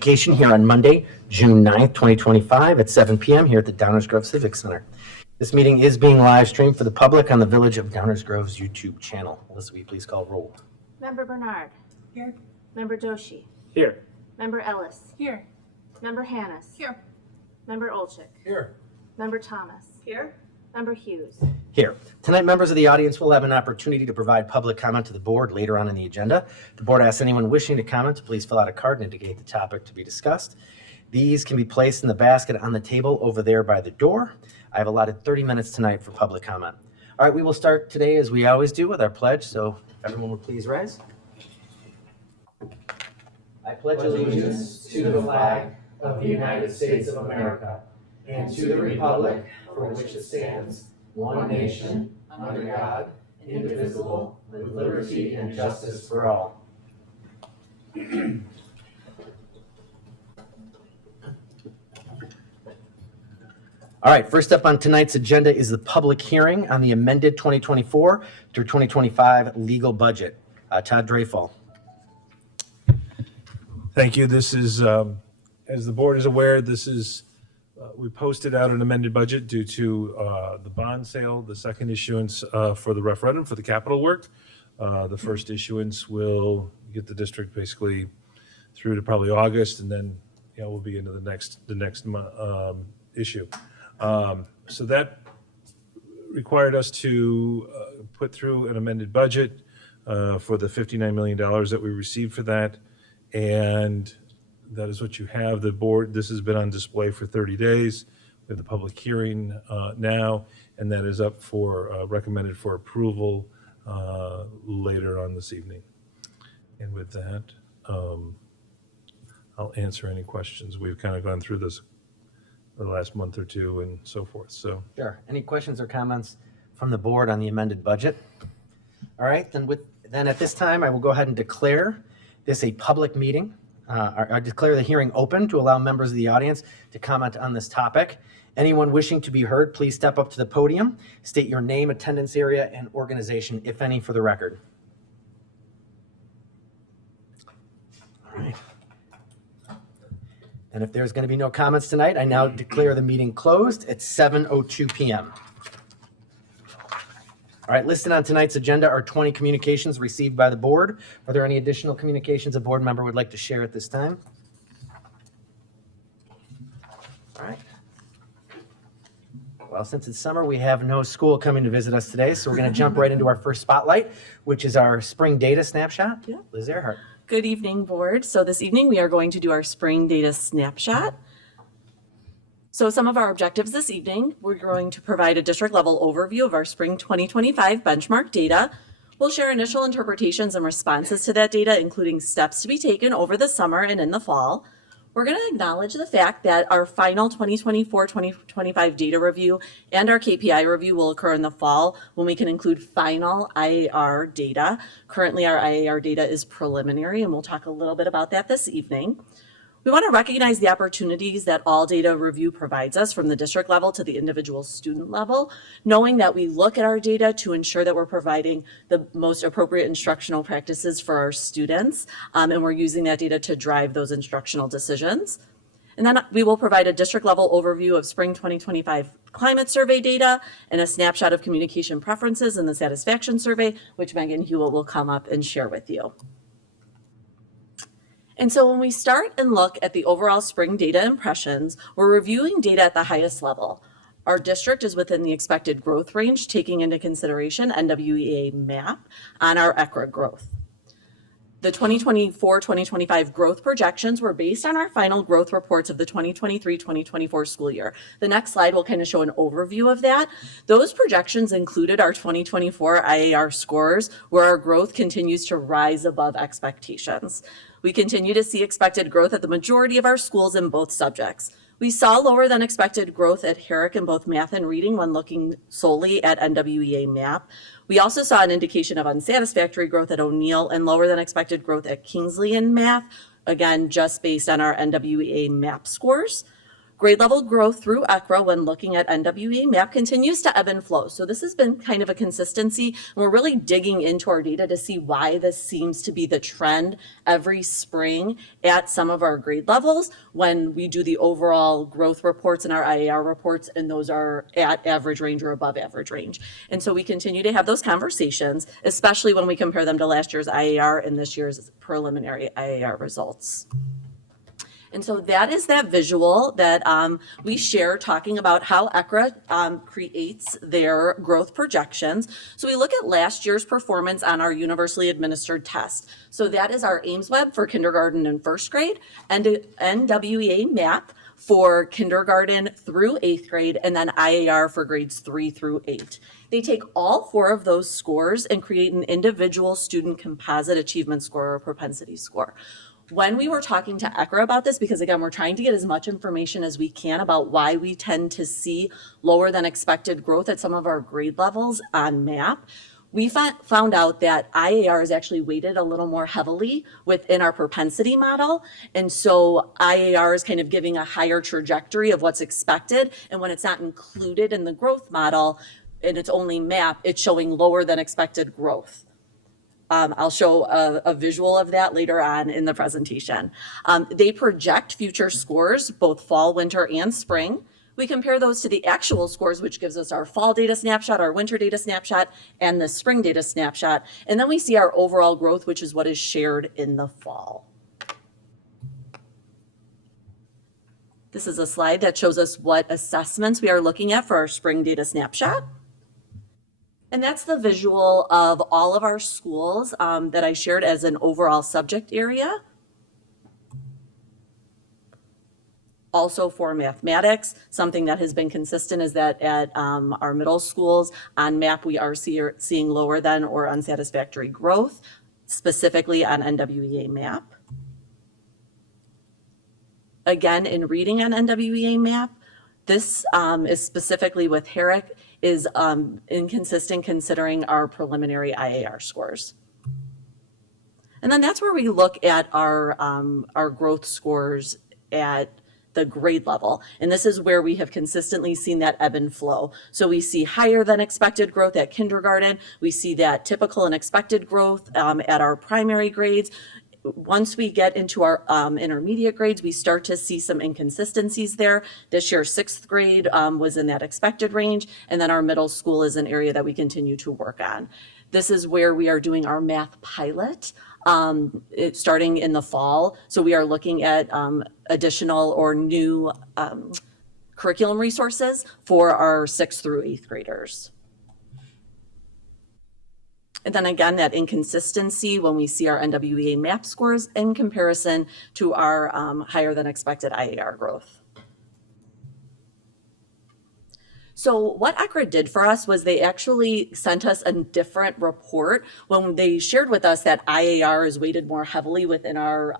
Vacation here on Monday, June 9th, 2025 at 7 p.m. here at the Downers Grove Civic Center. This meeting is being live streamed for the public on the Village of Downers Grove's YouTube channel. Melissa, will you please call roll? Member Bernard. Here. Member Doshi. Here. Member Ellis. Here. Member Hannis. Here. Member Olczyk. Here. Member Thomas. Here. Member Hughes. Here. Tonight, members of the audience will have an opportunity to provide public comment to the board later on in the agenda. The board asks anyone wishing to comment to please fill out a card and indicate the topic to be discussed. These can be placed in the basket on the table over there by the door. I have allotted 30 minutes tonight for public comment. All right, we will start today as we always do with our pledge, so everyone would please rise. I pledge allegiance to the flag of the United States of America and to the republic for which it stands, one nation, under God, indivisible, with liberty and justice for all. All right, first up on tonight's agenda is the public hearing on the amended 2024 through 2025 legal budget. Todd Dreyfall. Thank you. This is, as the board is aware, this is, we posted out an amended budget due to the bond sale, the second issuance for the referendum for the capital work. The first issuance will get the district basically through to probably August, and then we'll be into the next issue. So that required us to put through an amended budget for the $59 million that we received for that. And that is what you have. The board, this has been on display for 30 days. We have the public hearing now, and that is up for, recommended for approval later on this evening. And with that, I'll answer any questions. We've kind of gone through this the last month or two and so forth. So Sure. Any questions or comments from the board on the amended budget? All right, then at this time, I will go ahead and declare this a public meeting. I declare the hearing open to allow members of the audience to comment on this topic. Anyone wishing to be heard, please step up to the podium, state your name, attendance area, and organization, if any, for the record. All right. And if there's going to be no comments tonight, I now declare the meeting closed at 7:02 p.m. All right, listed on tonight's agenda are 20 communications received by the board. Are there any additional communications a board member would like to share at this time? All right. Well, since it's summer, we have no school coming to visit us today, so we're going to jump right into our first spotlight, which is our spring data snapshot. Yeah. Liz Earhart. Good evening, board. So this evening we are going to do our spring data snapshot. So some of our objectives this evening, we're going to provide a district level overview of our spring 2025 benchmark data. We'll share initial interpretations and responses to that data, including steps to be taken over the summer and in the fall. We're going to acknowledge the fact that our final 2024-2025 data review and our KPI review will occur in the fall when we can include final IAR data. Currently, our IAR data is preliminary, and we'll talk a little bit about that this evening. We want to recognize the opportunities that all data review provides us from the district level to the individual student level, knowing that we look at our data to ensure that we're providing the most appropriate instructional practices for our students, and we're using that data to drive those instructional decisions. And then we will provide a district level overview of spring 2025 climate survey data and a snapshot of communication preferences in the satisfaction survey, which Megan Hewitt will come up and share with you. And so when we start and look at the overall spring data impressions, we're reviewing data at the highest level. Our district is within the expected growth range, taking into consideration NWEA MAP on our ECRA growth. The 2024-2025 growth projections were based on our final growth reports of the 2023-2024 school year. The next slide will kind of show an overview of that. Those projections included our 2024 IAR scores, where our growth continues to rise above expectations. We continue to see expected growth at the majority of our schools in both subjects. We saw lower than expected growth at Herrick in both math and reading when looking solely at NWEA MAP. We also saw an indication of unsatisfactory growth at O'Neill and lower than expected growth at Kingsley in math, again, just based on our NWEA MAP scores. Grade level growth through ECRA when looking at NWEA MAP continues to ebb and flow. So this has been kind of a consistency. And we're really digging into our data to see why this seems to be the trend every spring at some of our grade levels when we do the overall growth reports and our IAR reports, and those are at average range or above average range. And so we continue to have those conversations, especially when we compare them to last year's IAR and this year's preliminary IAR results. And so that is that visual that we share talking about how ECRA creates their growth projections. So we look at last year's performance on our universally administered test. So that is our AIMSweb for kindergarten and first grade, and NWEA MAP for kindergarten through 8th grade, and then IAR for grades 3 through 8. They take all 4 of those scores and create an individual student composite achievement score or propensity score. When we were talking to ECRA about this, because again, we're trying to get as much information as we can about why we tend to see lower than expected growth at some of our grade levels on MAP, we found out that IAR is actually weighted a little more heavily within our propensity model. And so IAR is kind of giving a higher trajectory of what's expected. And when it's not included in the growth model and it's only MAP, it's showing lower than expected growth. I'll show a visual of that later on in the presentation. They project future scores, both fall, winter, and spring. We compare those to the actual scores, which gives us our fall data snapshot, our winter data snapshot, and the spring data snapshot. And then we see our overall growth, which is what is shared in the fall. This is a slide that shows us what assessments we are looking at for our spring data snapshot. And that's the visual of all of our schools that I shared as an overall subject area. Also for mathematics, something that has been consistent is that at our middle schools on MAP, we are seeing lower than or unsatisfactory growth, specifically on NWEA MAP. Again, in reading on NWEA MAP, this is specifically with Herrick, is inconsistent considering our preliminary IAR scores. And then that's where we look at our growth scores at the grade level. And this is where we have consistently seen that ebb and flow. So we see higher than expected growth at kindergarten. We see that typical and expected growth at our primary grades. Once we get into our intermediate grades, we start to see some inconsistencies there. This year, 6th grade was in that expected range, and then our middle school is an area that we continue to work on. This is where we are doing our math pilot, starting in the fall. So we are looking at additional or new curriculum resources for our 6th through 8th graders. And then again, that inconsistency when we see our NWEA MAP scores in comparison to our higher than expected IAR growth. So what ECRA did for us was they actually sent us a different report when they shared with us that IAR is weighted more heavily within our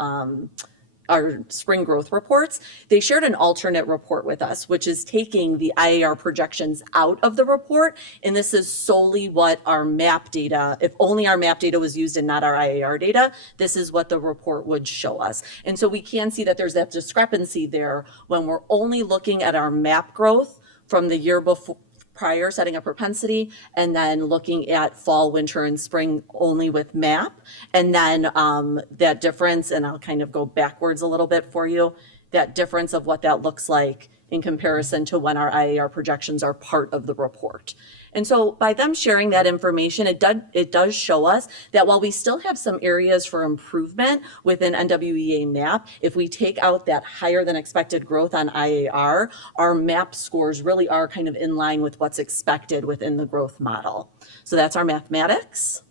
spring growth reports. They shared an alternate report with us, which is taking the IAR projections out of the report. And this is solely what our MAP data, if only our MAP data was used and not our IAR data, this is what the report would show us. And so we can see that there's that discrepancy there when we're only looking at our MAP growth from the year before, prior, setting a propensity, and then looking at fall, winter, and spring only with MAP. And then that difference, and I'll kind of go backwards a little bit for you, that difference of what that looks like in comparison to when our IAR projections are part of the report. And so by them sharing that information, it does show us that while we still have some areas for improvement within NWEA MAP, if we take out that higher than expected growth on IAR, our MAP scores really are kind of in line with what's expected within the growth model. So that's our mathematics.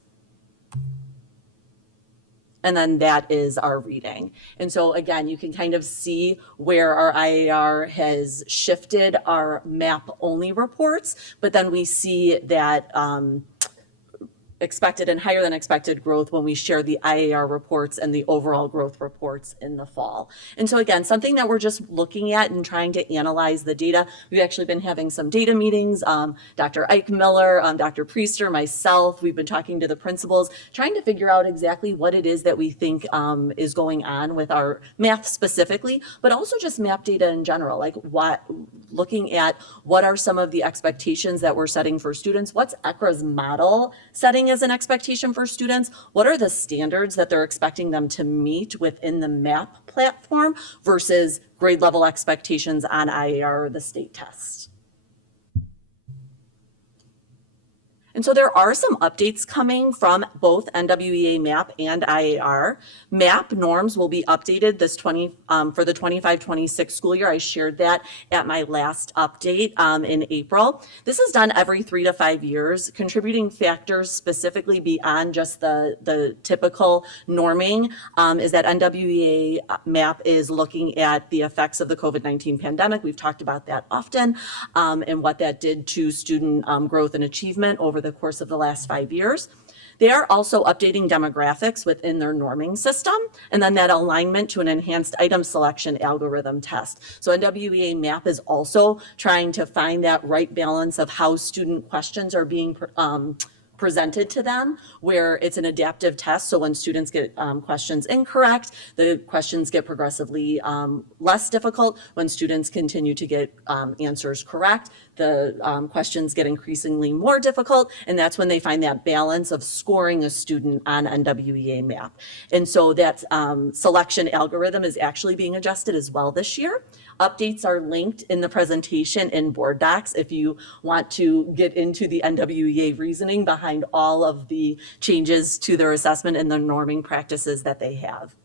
And then that is our reading. And so again, you can kind of see where our IAR has shifted our MAP only reports, but then we see that expected and higher than expected growth when we share the IAR reports and the overall growth reports in the fall. And so again, something that we're just looking at and trying to analyze the data. We've actually been having some data meetings. Dr. Ike Miller, Dr. Priester, myself, we've been talking to the principals, trying to figure out exactly what it is that we think is going on with our math specifically, but also just map data in general, like looking at what are some of the expectations that we're setting for students, what's ECRA's model setting as an expectation for students, what are the standards that they're expecting them to meet within the MAP platform versus grade level expectations on IAR or the state test. And so there are some updates coming from both NWEA MAP and IAR. MAP norms will be updated for the 25-26 school year. I shared that at my last update in April. This is done every 3 to 5 years. Contributing factors specifically beyond just the typical norming is that NWEA MAP is looking at the effects of the COVID-19 pandemic. We've talked about that often and what that did to student growth and achievement over the course of the last 5 years. They are also updating demographics within their norming system, and then that alignment to an enhanced item selection algorithm test. So NWEA MAP is also trying to find that right balance of how student questions are being presented to them, where it's an adaptive test. So when students get questions incorrect, the questions get progressively less difficult. When students continue to get answers correct, the questions get increasingly more difficult. And that's when they find that balance of scoring a student on NWEA MAP. And so that selection algorithm is actually being adjusted as well this year. Updates are linked in the presentation in board docs if you want to get into the NWEA reasoning behind all of the changes to their assessment and the norming practices that they have.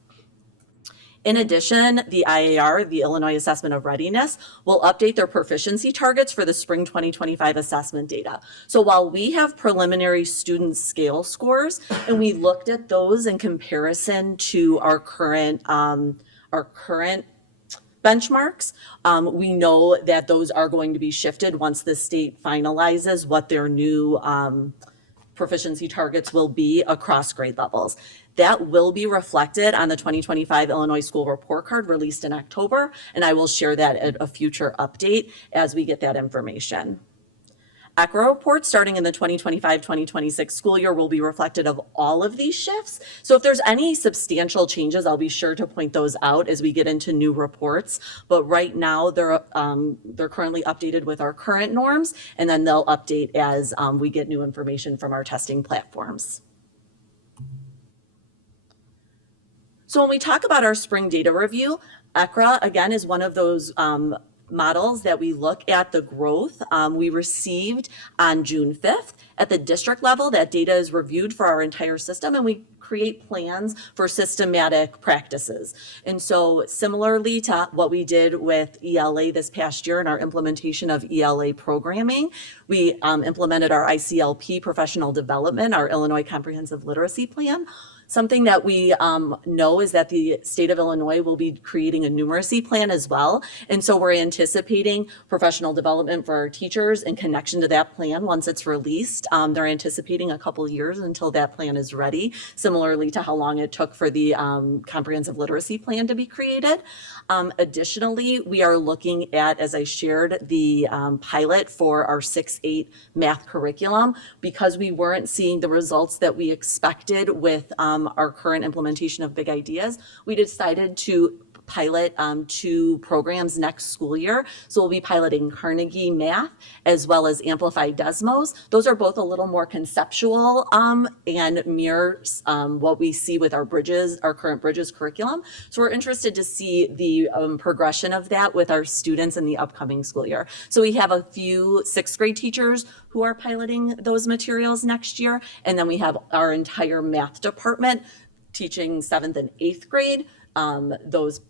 In addition, the IAR, the Illinois Assessment of Readiness, will update their proficiency targets for the spring 2025 assessment data. So while we have preliminary student scale scores and we looked at those in comparison to our current benchmarks, we know that those are going to be shifted once the state finalizes what their new proficiency targets will be across grade levels. That will be reflected on the 2025 Illinois School Report Card released in October, and I will share that at a future update as we get that information. ECRA reports starting in the 2025-2026 school year will be reflective of all of these shifts. So if there's any substantial changes, I'll be sure to point those out as we get into new reports. But right now, they're currently updated with our current norms, and then they'll update as we get new information from our testing platforms. So when we talk about our spring data review, ECRA, again, is one of those models that we look at the growth we received on June 5th. At the district level, that data is reviewed for our entire system, and we create plans for systematic practices. And so similarly to what we did with ELA this past year in our implementation of ELA programming, we implemented our ICLP professional development, our Illinois Comprehensive Literacy Plan. Something that we know is that the state of Illinois will be creating a numeracy plan as well. And so we're anticipating professional development for our teachers in connection to that plan once it's released. They're anticipating a couple years until that plan is ready, similarly to how long it took for the comprehensive literacy plan to be created. Additionally, we are looking at, as I shared, the pilot for our 6-8 math curriculum. Because we weren't seeing the results that we expected with our current implementation of Big Ideas, we decided to pilot 2 programs next school year. So we'll be piloting Carnegie Math as well as Amplified Desmos. Those are both a little more conceptual and mirrors what we see with our current Bridges curriculum. So we're interested to see the progression of that with our students in the upcoming school year. So we have a few 6th grade teachers who are piloting those materials next year. And then we have our entire math department teaching 7th and 8th grade those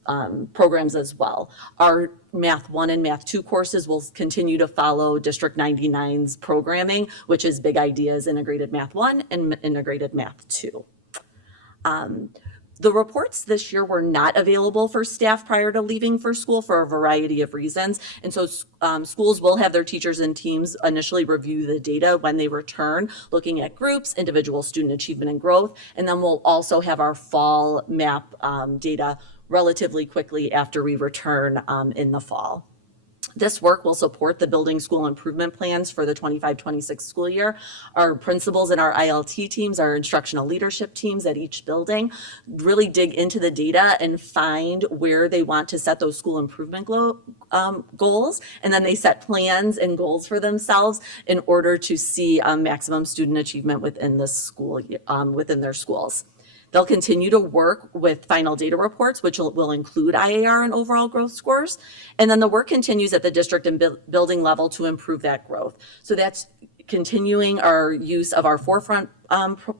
programs as well. Our Math 1 and Math 2 courses will continue to follow District 99's programming, which is Big Ideas Integrated Math 1 and Integrated Math 2. The reports this year were not available for staff prior to leaving for school for a variety of reasons. And so schools will have their teachers and teams initially review the data when they return, looking at groups, individual student achievement and growth. And then we'll also have our fall MAP data relatively quickly after we return in the fall. This work will support the building school improvement plans for the 25-26 school year. Our principals and our ILT teams, our instructional leadership teams at each building, really dig into the data and find where they want to set those school improvement goals. And then they set plans and goals for themselves in order to see maximum student achievement within the school, within their schools. They'll continue to work with final data reports, which will include IAR and overall growth scores. And then the work continues at the district and building level to improve that growth. So that's continuing our use of our Forefront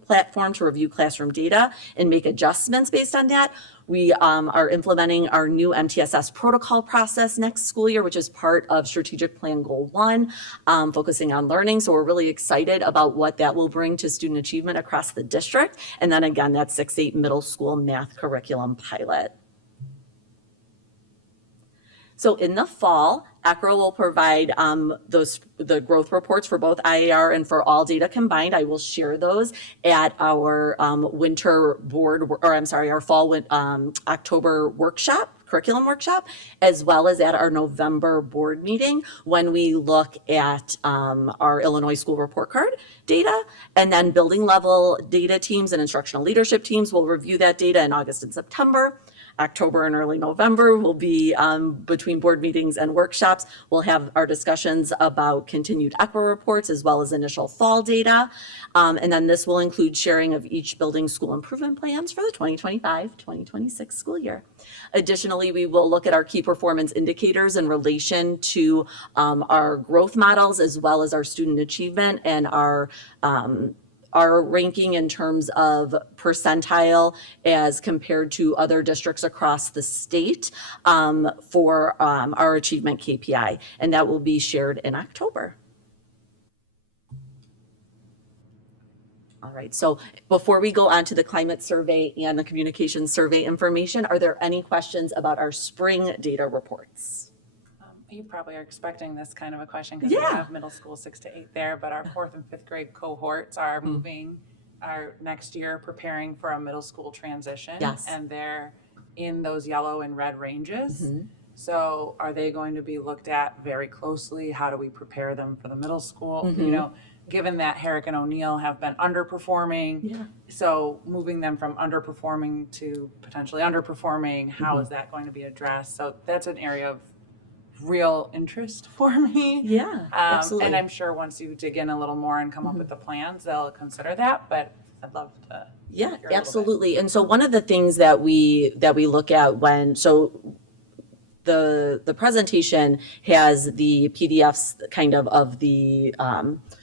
platform to review classroom data and make adjustments based on that. We are implementing our new MTSS protocol process next school year, which is part of Strategic Plan Goal 1, focusing on learning. So we're really excited about what that will bring to student achievement across the district. And then again, that 6-8 middle school math curriculum pilot. So in the fall, ACRA will provide the growth reports for both IAR and for all data combined. I will share those at our winter board, or I'm sorry, our fall October workshop, curriculum workshop, as well as at our November board meeting when we look at our Illinois school report card data. And then building level data teams and instructional leadership teams will review that data in August and September. October and early November will be between board meetings and workshops. We'll have our discussions about continued ECRA reports as well as initial fall data. And then this will include sharing of each building school improvement plans for the 2025-2026 school year. Additionally, we will look at our key performance indicators in relation to our growth models as well as our student achievement and our ranking in terms of percentile as compared to other districts across the state for our achievement KPI, and that will be shared in October. All right, so before we go on to the climate survey and the communication survey information, are there any questions about our spring data reports? You probably are expecting this kind of a question because we have middle school 6 to 8 there, but our 4th and 5th grade cohorts are moving our next year, preparing for a middle school transition. Yes. And they're in those yellow and red ranges. So are they going to be looked at very closely? How do we prepare them for the middle school? You know, given that Herrick and O'Neill have been underperforming, so moving them from underperforming to potentially underperforming, how is that going to be addressed? So that's an area of real interest for me. Yeah, absolutely. And I'm sure once you dig in a little more and come up with the plans, they'll consider that, but I'd love to. Yeah, hear a little bit. absolutely. And so one of the things that we look at the presentation has the PDFs kind of the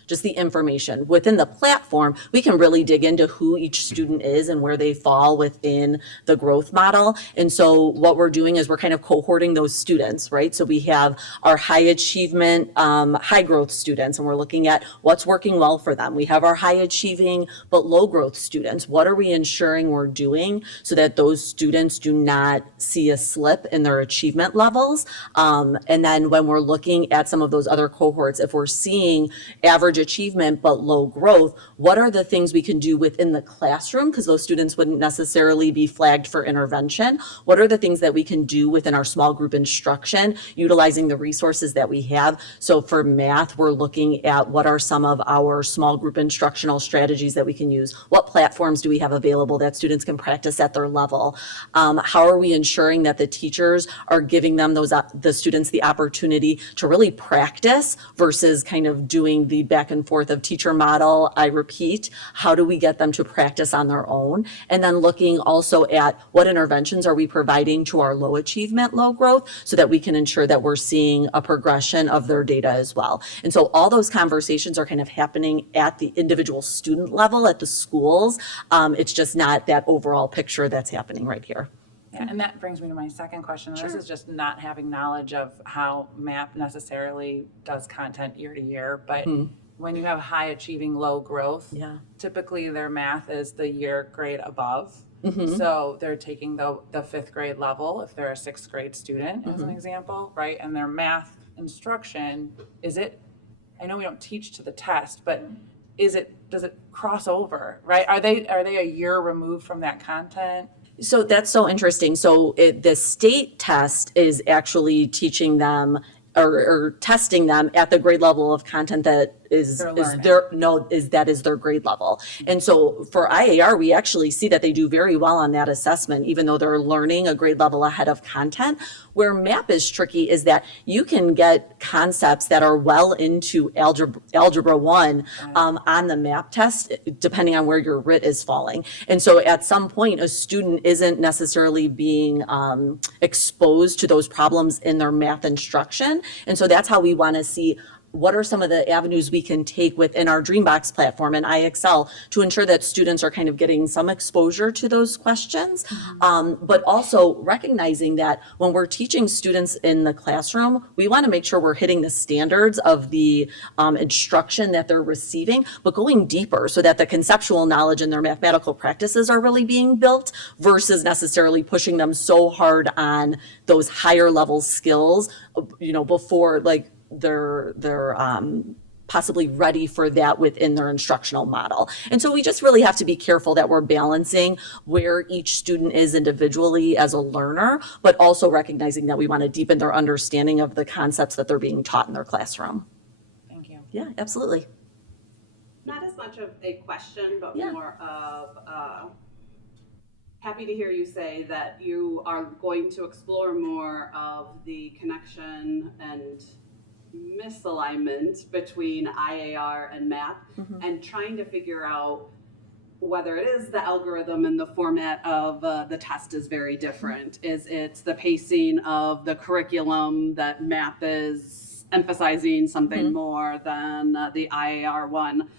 just the information. Within the platform, we can really dig into who each student is and where they fall within the growth model. And so what we're doing is we're kind of cohorting those students, right? So we have our high achievement, high growth students, and we're looking at what's working well for them. We have our high achieving but low growth students. What are we ensuring we're doing so that those students do not see a slip in their achievement levels? And then when we're looking at some of those other cohorts, if we're seeing average achievement but low growth, what are the things we can do within the classroom? Because those students wouldn't necessarily be flagged for intervention. What are the things that we can do within our small group instruction, utilizing the resources that we have? So for math, we're looking at what are some of our small group instructional strategies that we can use? What platforms do we have available that students can practice at their level? How are we ensuring that the teachers are giving them the students the opportunity to really practice versus kind of doing the back and forth of teacher model, I repeat? How do we get them to practice on their own? And then looking also at what interventions are we providing to our low achievement, low growth, so that we can ensure that we're seeing a progression of their data as well. And so all those conversations are kind of happening at the individual student level at the schools. It's just not that overall picture that's happening right here. Yeah, and that brings me to my second question. This is just not having knowledge of how MAP necessarily does content year to year, but when you have high achieving, low growth, typically their math is the year grade above. So they're taking the fifth grade level, if they're a sixth grade student, as an example, right? And their math instruction, I know we don't teach to the test, but does it cross over, right? Are they a year removed from that content? So that's so interesting. So the state test is actually teaching them or testing them at the grade level of content that is They're that is their grade level. And so for IAR, we actually see that they do very well on that assessment, even though they're learning a grade level ahead of content. Where MAP is tricky is that you can get concepts that are well into algebra 1 on the MAP test, depending on where your RIT is falling. And so at some point, a student isn't necessarily being exposed to those problems in their math instruction. And so that's how we want to see what are some of the avenues we can take within our Dreambox platform and IXL to ensure that students are kind of getting some exposure to those questions, but also recognizing that when we're teaching students in the classroom, we want to make sure we're hitting the standards of the instruction that they're receiving, but going deeper so that the conceptual knowledge and their mathematical practices are really being built versus necessarily pushing them so hard on those higher level skills, before like they're possibly ready for that within their instructional model. And so we just really have to be careful that we're balancing where each student is individually as a learner, but also recognizing that we want to deepen their understanding of the concepts that they're being taught in their classroom. Thank you. Yeah, absolutely. Not as much of a question, but Yeah. more of happy to hear you say that you are going to explore more of the connection and misalignment between IAR and MAP and trying to figure out whether it is the algorithm and the format of the test is very different. Is it the pacing of the curriculum that MAP is emphasizing something more than the IAR one,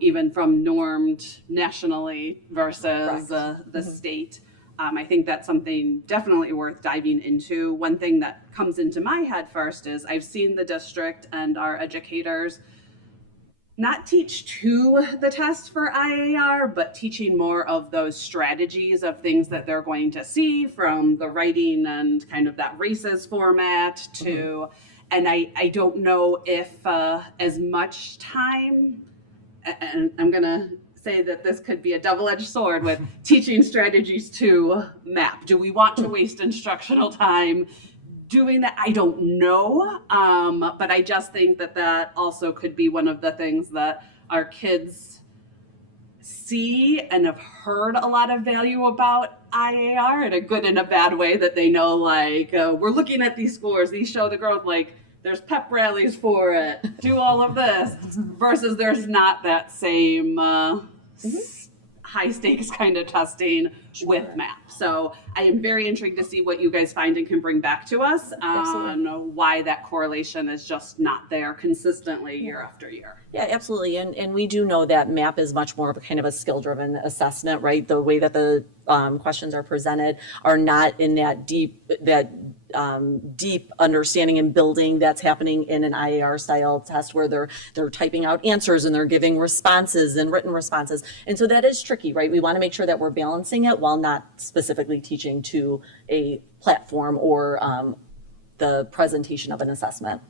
even from normed nationally versus the state? I think that's something definitely worth diving into. One thing that comes into my head first is I've seen the district and our educators not teach to the test for IAR, but teaching more of those strategies of things that they're going to see from the writing and kind of that races format to, and I don't know if as much time, and I'm gonna say that this could be a double-edged sword with teaching strategies to MAP. Do we want to waste instructional time doing that? I don't know, but I just think that also could be one of the things that our kids see and have heard a lot of value about IAR in a good and a bad way, that they know, like, we're looking at these scores, these show the growth, like, there's pep rallies for it, do all of this, versus there's not that same high stakes kind of testing with MAP. So I am very intrigued to see what you guys find and can bring back to us on why that correlation is just not there consistently year after year. Yeah, absolutely. And we do know that MAP is much more of a kind of a skill-driven assessment, right? The way that the questions are presented are not in that deep understanding and building that's happening in an IAR style test where they're typing out answers and they're giving responses and written responses. And so that is tricky, right? We want to make sure that we're balancing it while not specifically teaching to a platform or the presentation of an assessment.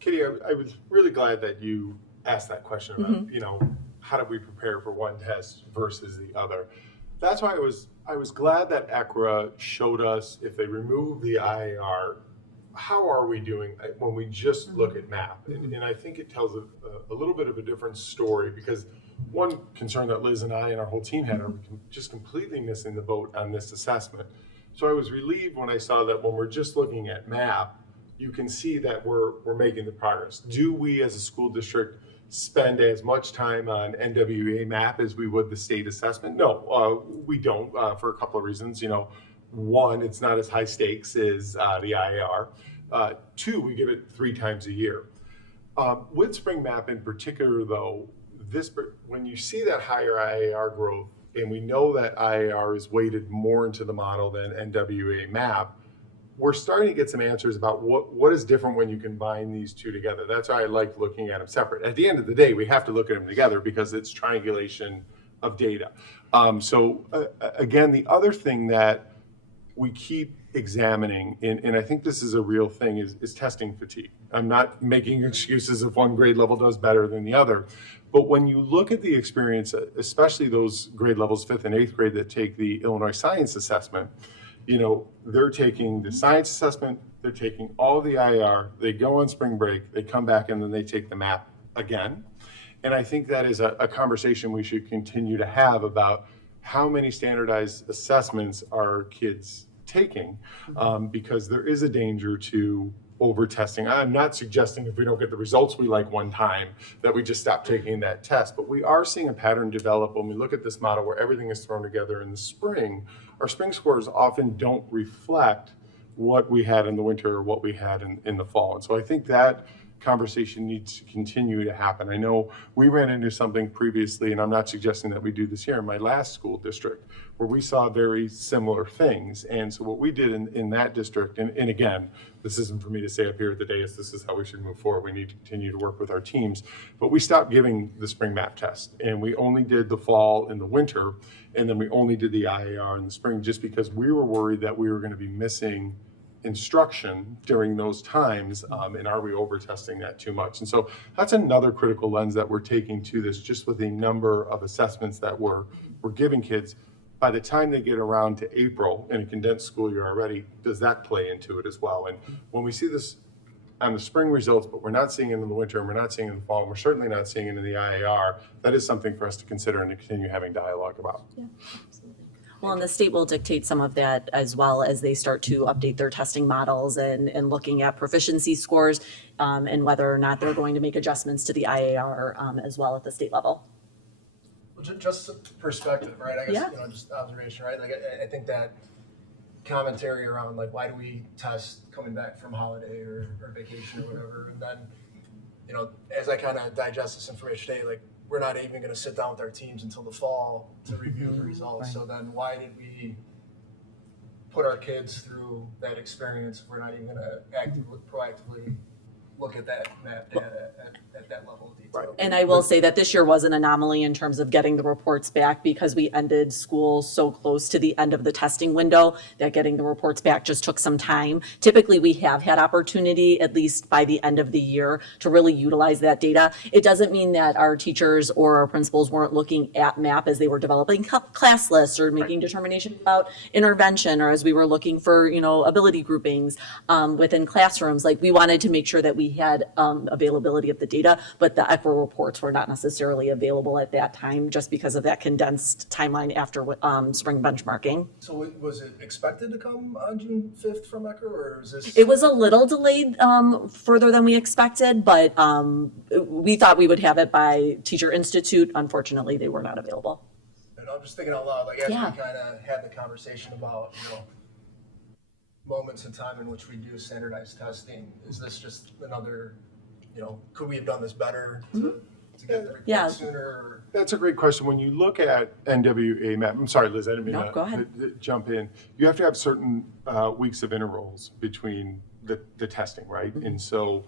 Katie, I was really glad that you asked that question about, how do we prepare for one test versus the other? That's why I was glad that ECRA showed us, if they remove the IAR, how are we doing when we just look at MAP? And I think it tells a little bit of a different story, because one concern that Liz and I and our whole team had are just completely missing the boat on this assessment. So I was relieved when I saw that when we're just looking at MAP, you can see that we're making the progress. Do we as a school district spend as much time on NWEA MAP as we would the state assessment? No, we don't, for a couple of reasons. One, it's not as high stakes as the IAR. Two, we give it 3 times a year. With Spring MAP in particular, though, when you see that higher IAR growth, and we know that IAR is weighted more into the model than NWEA MAP, we're starting to get some answers about what is different when you combine these two together. That's why I like looking at them separate. At the end of the day, we have to look at them together because it's triangulation of data. Again, the other thing that we keep examining, and I think this is a real thing, is testing fatigue. I'm not making excuses if one grade level does better than the other, but when you look at the experience, especially those grade levels, 5th and 8th grade, that take the Illinois Science Assessment, they're taking the science assessment, they're taking all the IAR, they go on spring break, they come back, and then they take the MAP again. And I think that is a conversation we should continue to have about how many standardized assessments are kids taking, because there is a danger to over-testing. I'm not suggesting if we don't get the results we like one time that we just stop taking that test, but we are seeing a pattern develop when we look at this model where everything is thrown together in the spring. Our spring scores often don't reflect what we had in the winter or what we had in the fall. And so I think that conversation needs to continue to happen. I know we ran into something previously, and I'm not suggesting that we do this here, in my last school district, where we saw very similar things. And so what we did in that district, and again, this isn't for me to say up here at the dais, this is how we should move forward. We need to continue to work with our teams. But we stopped giving the spring MAP test, and we only did the fall and the winter, and then we only did the IAR in the spring, just because we were worried that we were going to be missing instruction during those times, and are we over testing that too much? And so that's another critical lens that we're taking to this, just with the number of assessments that we're giving kids. By the time they get around to April in a condensed school year already, does that play into it as well? And when we see this on the spring results, but we're not seeing it in the winter, and we're not seeing it in the fall, and we're certainly not seeing it in the IAR, that is something for us to consider and to continue having dialogue about. Yeah, absolutely. Well, and the state will dictate some of that as well as they start to update their testing models and looking at proficiency scores, and whether or not they're going to make adjustments to the IAR as well at the state level. Well, just perspective, right? I guess, Yeah. just observation, right? Like, I think that commentary around, like, why do we test coming back from holiday or vacation or whatever? And then, as I kind of digest this information today, like, we're not even going to sit down with our teams until the fall to review the results. Right. So then why did we put our kids through that experience if we're not even going to proactively look at that data at that level of detail? And I will say that this year was an anomaly in terms of getting the reports back because we ended school so close to the end of the testing window that getting the reports back just took some time. Typically, we have had opportunity, at least by the end of the year, to really utilize that data. It doesn't mean that our teachers or our principals weren't looking at MAP as they were developing class lists or making determination about intervention, or as we were looking for, ability groupings within classrooms. Like, we wanted to make sure that we had availability of the data, but the ECRA reports were not necessarily available at that time just because of that condensed timeline after spring benchmarking. So was it expected to come on June 5th from ECHR, or is this? It was a little delayed further than we expected, but we thought we would have it by Teacher Institute. Unfortunately, they were not available. And I'm just thinking out loud, like, as Yeah. we kind of had the conversation about, moments in time in which we do standardized testing, is this just another, could we have done this better to get the report Yeah. sooner? Or? That's a great question. When you look at NWA MAP, I'm sorry, Liz, I didn't mean No, to go ahead. jump in. You have to have certain weeks of intervals between the testing, right? Mm-hmm. And so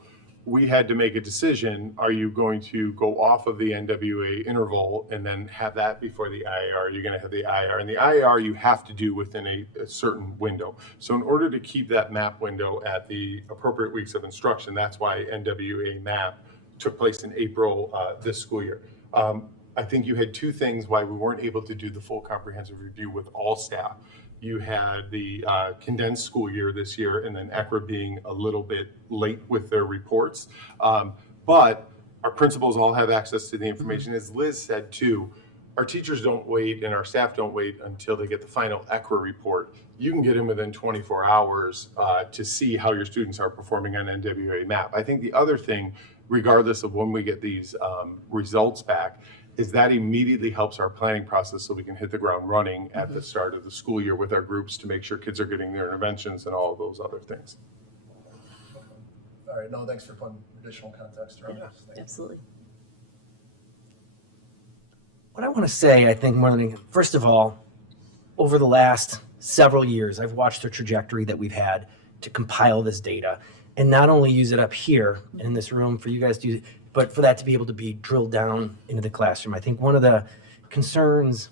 we had to make a decision. Are you going to go off of the NWA interval and then have that before the IAR? You're going to have the IAR. And the IAR you have to do within a certain window. So in order to keep that MAP window at the appropriate weeks of instruction, that's why NWA MAP took place in April this school year. I think you had two things why we weren't able to do the full comprehensive review with all staff. You had the condensed school year this year, and then ECRA being a little bit late with their reports. But our principals all have access to the information. As Liz said too, our teachers don't wait and our staff don't wait until they get the final ECRA report. You can get in within 24 hours to see how your students are performing on NWA MAP. I think the other thing, regardless of when we get these results back, is that immediately helps our planning process so we can hit the ground running at the start of the school year with our groups to make sure kids are getting their interventions and all of those other things. All right, no, thanks for putting additional context around this. Thank you. Absolutely. What I want to say, I think more than anything, first of all, over the last several years, I've watched the trajectory that we've had to compile this data and not only use it up here in this room for you guys to use, but for that to be able to be drilled down into the classroom. I think one of the concerns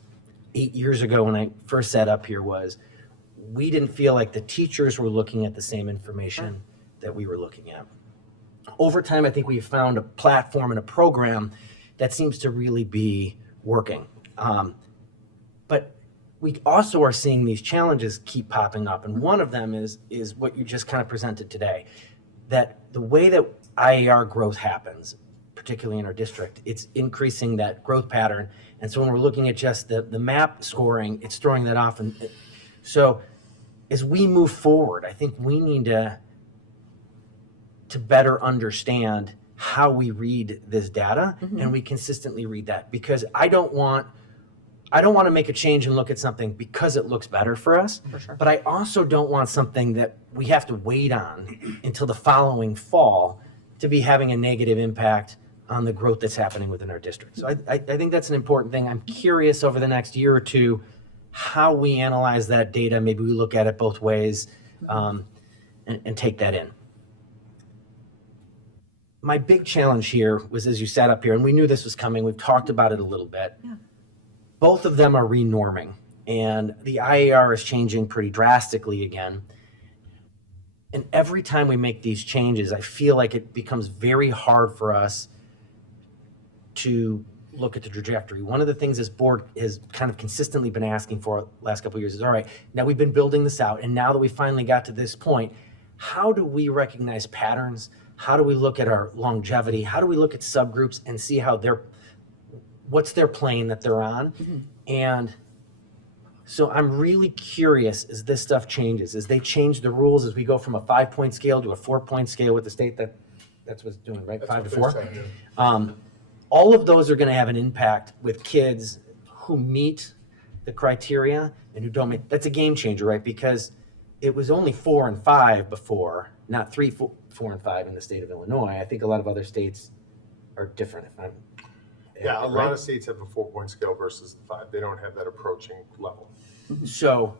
8 years ago when I first sat up here was we didn't feel like the teachers were looking at the same information that we were looking at. Over time, I think we've found a platform and a program that seems to really be working. But we also are seeing these challenges keep popping up. And one of them is what you just kind of presented today, that the way that IAR growth happens, particularly in our district, it's increasing that growth pattern. And so when we're looking at just the MAP scoring, it's throwing that off. And so as we move forward, I think we need to better understand how we read this data, and we consistently read that, because I don't want to make a change and look at something because it looks better for us. For sure. But I also don't want something that we have to wait on until the following fall to be having a negative impact on the growth that's happening within our district. So I think that's an important thing. I'm curious over the next year or two how we analyze that data. Maybe we look at it both ways, and take that in. My big challenge here was, as you sat up here, and we knew this was coming, we've talked about it a little bit. Yeah. Both of them are renorming, and the IAR is changing pretty drastically again. And every time we make these changes, I feel like it becomes very hard for us to look at the trajectory. One of the things this board has kind of consistently been asking for the last couple of years is, all right, now we've been building this out, and now that we finally got to this point, how do we recognize patterns? How do we look at our longevity? How do we look at subgroups and see how what's their plane that they're on? And so I'm really curious as this stuff changes, as they change the rules, as we go from a 5-point scale to a 4-point scale with the state that's what's doing, right? 5 to 4. All of those are going to have an impact with kids who meet the criteria and who don't meet. That's a game changer, right? Because it was only 4 and 5 before, not 3, 4 and 5 in the state of Illinois. I think a lot of other states are different. Yeah, a lot of states have a 4-point scale versus the 5. They don't have that approaching level. So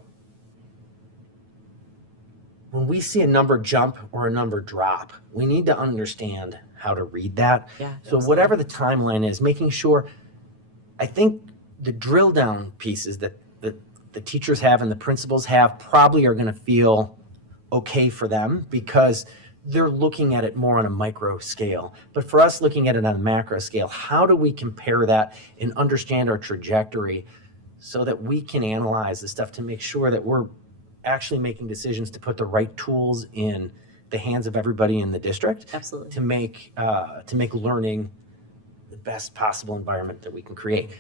when we see a number jump or a number drop, we need to understand how to read that. Yeah, So whatever the timeline is, making sure, I think the drill down pieces that the teachers have and the principals have probably are going to feel okay for them because they're looking at it more on a micro scale. But for us looking at it on a macro scale, how do we compare that and understand our trajectory so that we can analyze the stuff to make sure that we're actually making decisions to put the right tools in the hands of everybody in the district? Absolutely. To make learning the best possible environment that we can create.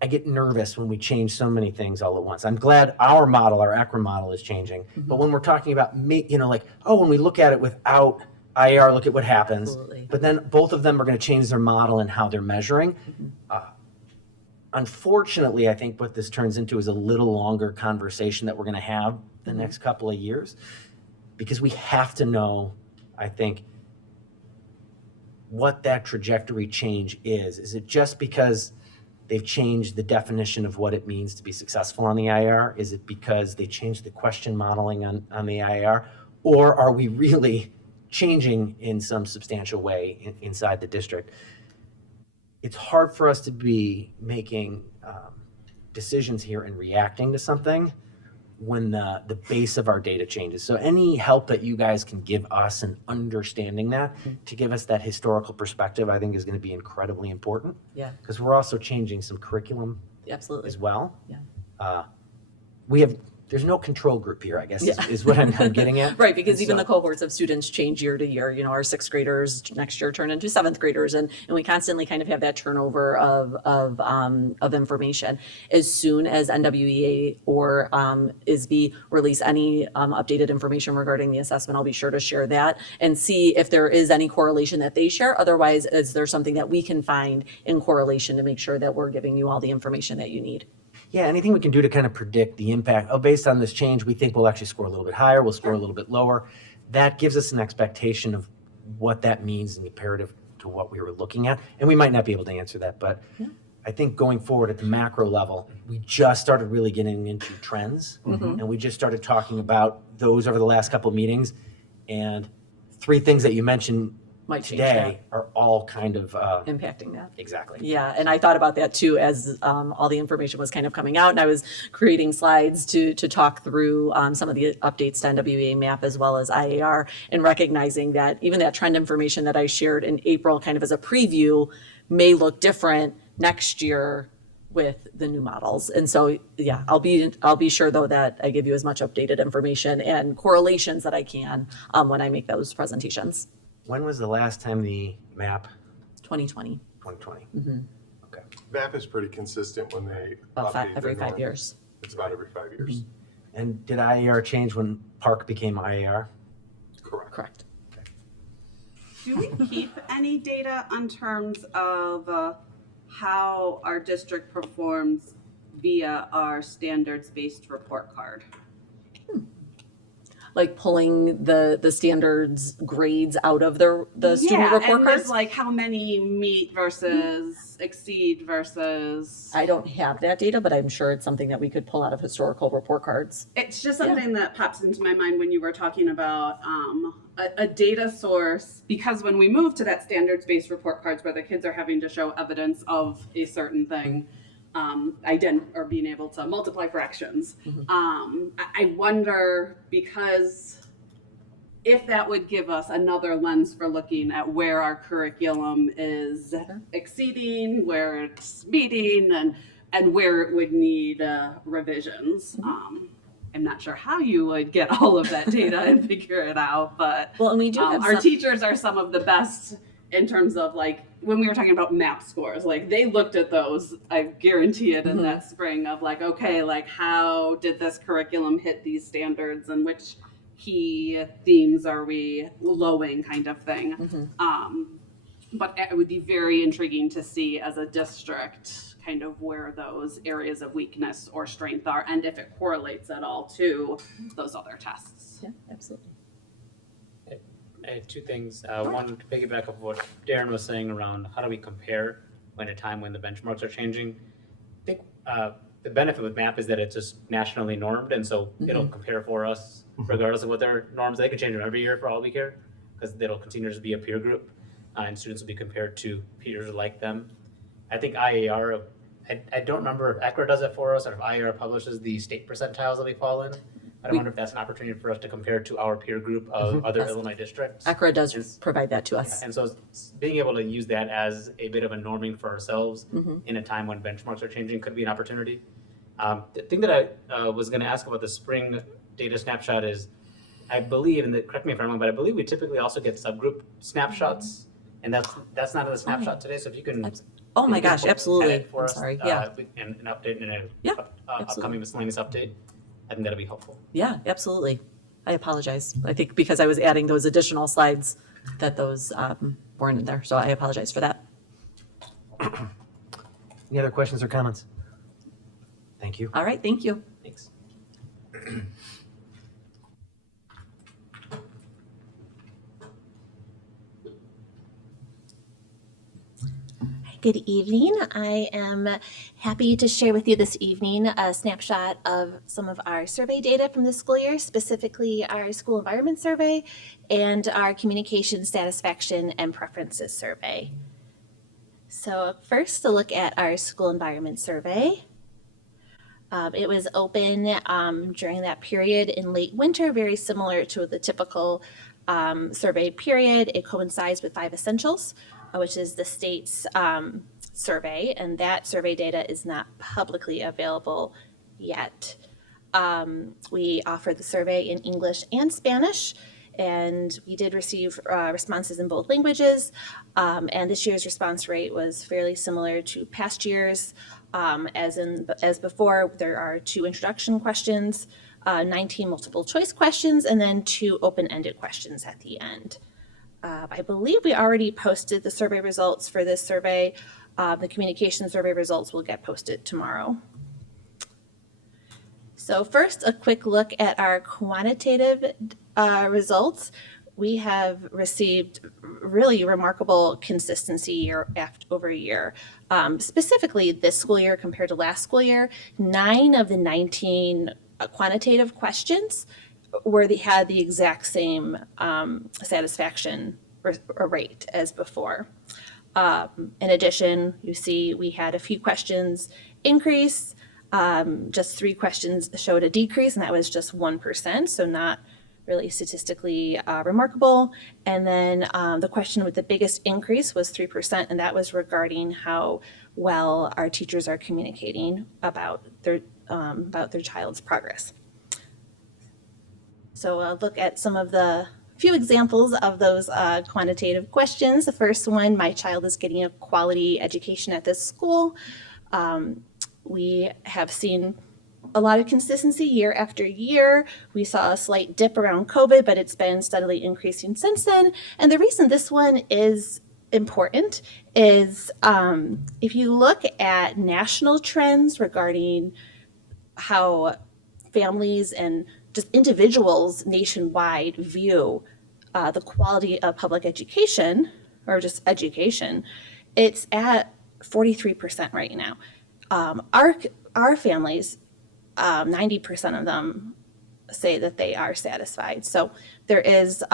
I get nervous when we change so many things all at once. I'm glad our model, our ACRA model, is changing. But when we're talking about, when we look at it without IAR, look at what happens. Absolutely. But then both of them are going to change their model and how they're measuring. Unfortunately, I think what this turns into is a little longer conversation that we're going to have the next couple of years, because we have to know, I think, what that trajectory change is. Is it just because they've changed the definition of what it means to be successful on the IAR? Is it because they changed the question modeling on the IAR? Or are we really changing in some substantial way inside the district? It's hard for us to be making decisions here and reacting to something when the base of our data changes. So any help that you guys can give us in understanding that, to give us that historical perspective, I think is going to be incredibly important. Yeah, Because we're also changing some curriculum absolutely. as well. Yeah. There's no control group here, I guess, Yeah. is what I'm getting at. Right, because And even so- the cohorts of students change year to year. You know, our 6th graders next year turn into 7th graders, and we constantly kind of have that turnover of information. As soon as NWEA or ISB release any updated information regarding the assessment, I'll be sure to share that and see if there is any correlation that they share. Otherwise, is there something that we can find in correlation to make sure that we're giving you all the information that you need? Yeah, anything we can do to kind of predict the impact. Oh, based on this change, we think we'll actually score a little bit higher, we'll score a little bit lower. That gives us an expectation of what that means in comparative to what we were looking at. And we might not be able to answer that, but I think going forward at the macro level, we just started really getting into trends. And we just started talking about those over the last couple of meetings. And 3 things that you mentioned Might change today are all kind of, impacting that. exactly. Yeah, and I thought about that too as all the information was kind of coming out, and I was creating slides to talk through some of the updates to NWEA MAP as well as IAR, and recognizing that even that trend information that I shared in April, kind of as a preview, may look different next year with the new models. And so, yeah, I'll be sure though that I give you as much updated information and correlations that I can when I make those presentations. When was the last time the MAP 2020, 2020? Okay. MAP is pretty consistent when they about update every their 5 norm. years. It's about every 5 years. And did IAR change when Park became IAR? Correct. Correct. Do we keep any data on terms of how our district performs via our standards-based report card? Like pulling the standards grades out of the student report and there's cards? like how many meet versus exceed versus. I don't have that data, but I'm sure it's something that we could pull out of historical report cards. It's just something that pops into my mind when you were talking about a data source, because when we move to that standards-based report cards where the kids are having to show evidence of a certain thing, or being able to multiply fractions, I wonder, because if that would give us another lens for looking at where our curriculum is exceeding, where it's meeting, and where it would need revisions. I'm not sure how you would get all of that data and figure it out, but Well, and we do have our some, teachers are some of the best in terms of like when we were talking about MAP scores, like they looked at those, I guarantee it, in that spring of like, okay, like how did this curriculum hit these standards and which key themes are we lowing kind of thing. But it would be very intriguing to see as a district kind of where those areas of weakness or strength are, and if it correlates at all to those other tests. yeah, absolutely. I have two things. One, to piggyback off what Darren was saying around how do we compare when a time when the benchmarks are changing. I think the benefit with MAP is that it's just nationally normed, and so it'll compare for us regardless of what their norms. They could change them every year for all we care, because it'll continue to be a peer group, and students will be compared to peers like them. I think IAR, I don't remember if ECRA does it for us or if IAR publishes the state percentiles that we fall in. I wonder if that's an opportunity for us to compare to our peer group of other Illinois districts. ECRA does provide that to us. And so being able to use that as a bit of a norming for ourselves in a time when benchmarks are changing could be an opportunity. The thing that I was going to ask about the spring data snapshot is, I believe, and correct me if I'm wrong, but I believe we typically also get subgroup snapshots, and that's not in the snapshot today. So if you can, Oh my gosh, edit absolutely. for I'm us, sorry. Yeah, and update in a Yeah, upcoming absolutely. miscellaneous update, I think that'll be helpful. yeah, absolutely. I apologize. I think because I was adding those additional slides that those weren't in there. So I apologize for that. Any other questions or comments? Thank you. All right, thank you. Thanks. Good evening. I am happy to share with you this evening a snapshot of some of our survey data from the school year, specifically our school environment survey and our communication satisfaction and preferences survey. So first, to look at our school environment survey. It was open during that period in late winter, very similar to the typical survey period. It coincides with 5 Essentials, which is the state's survey, and that survey data is not publicly available yet. We offer the survey in English and Spanish, and we did receive responses in both languages, and this year's response rate was fairly similar to past years. As before, there are 2 introduction questions, 19 multiple choice questions, and then 2 open-ended questions at the end. I believe we already posted the survey results for this survey. The communication survey results will get posted tomorrow. So first, a quick look at our quantitative results. We have received really remarkable consistency year over year. Specifically this school year compared to last school year, 9 of the 19 quantitative questions had the exact same satisfaction rate as before. In addition, you see we had a few questions increase. Just 3 questions showed a decrease, and that was just 1%, so not really statistically remarkable. And then the question with the biggest increase was 3%, and that was regarding how well our teachers are communicating about their child's progress. So I'll look at some of the few examples of those quantitative questions. The first one, my child is getting a quality education at this school. We have seen a lot of consistency year after year. We saw a slight dip around COVID, but it's been steadily increasing since then. And the reason this one is important is if you look at national trends regarding how families and just individuals nationwide view the quality of public education or just education, it's at 43% right now. Our families, 90% of them say that they are satisfied. So there is,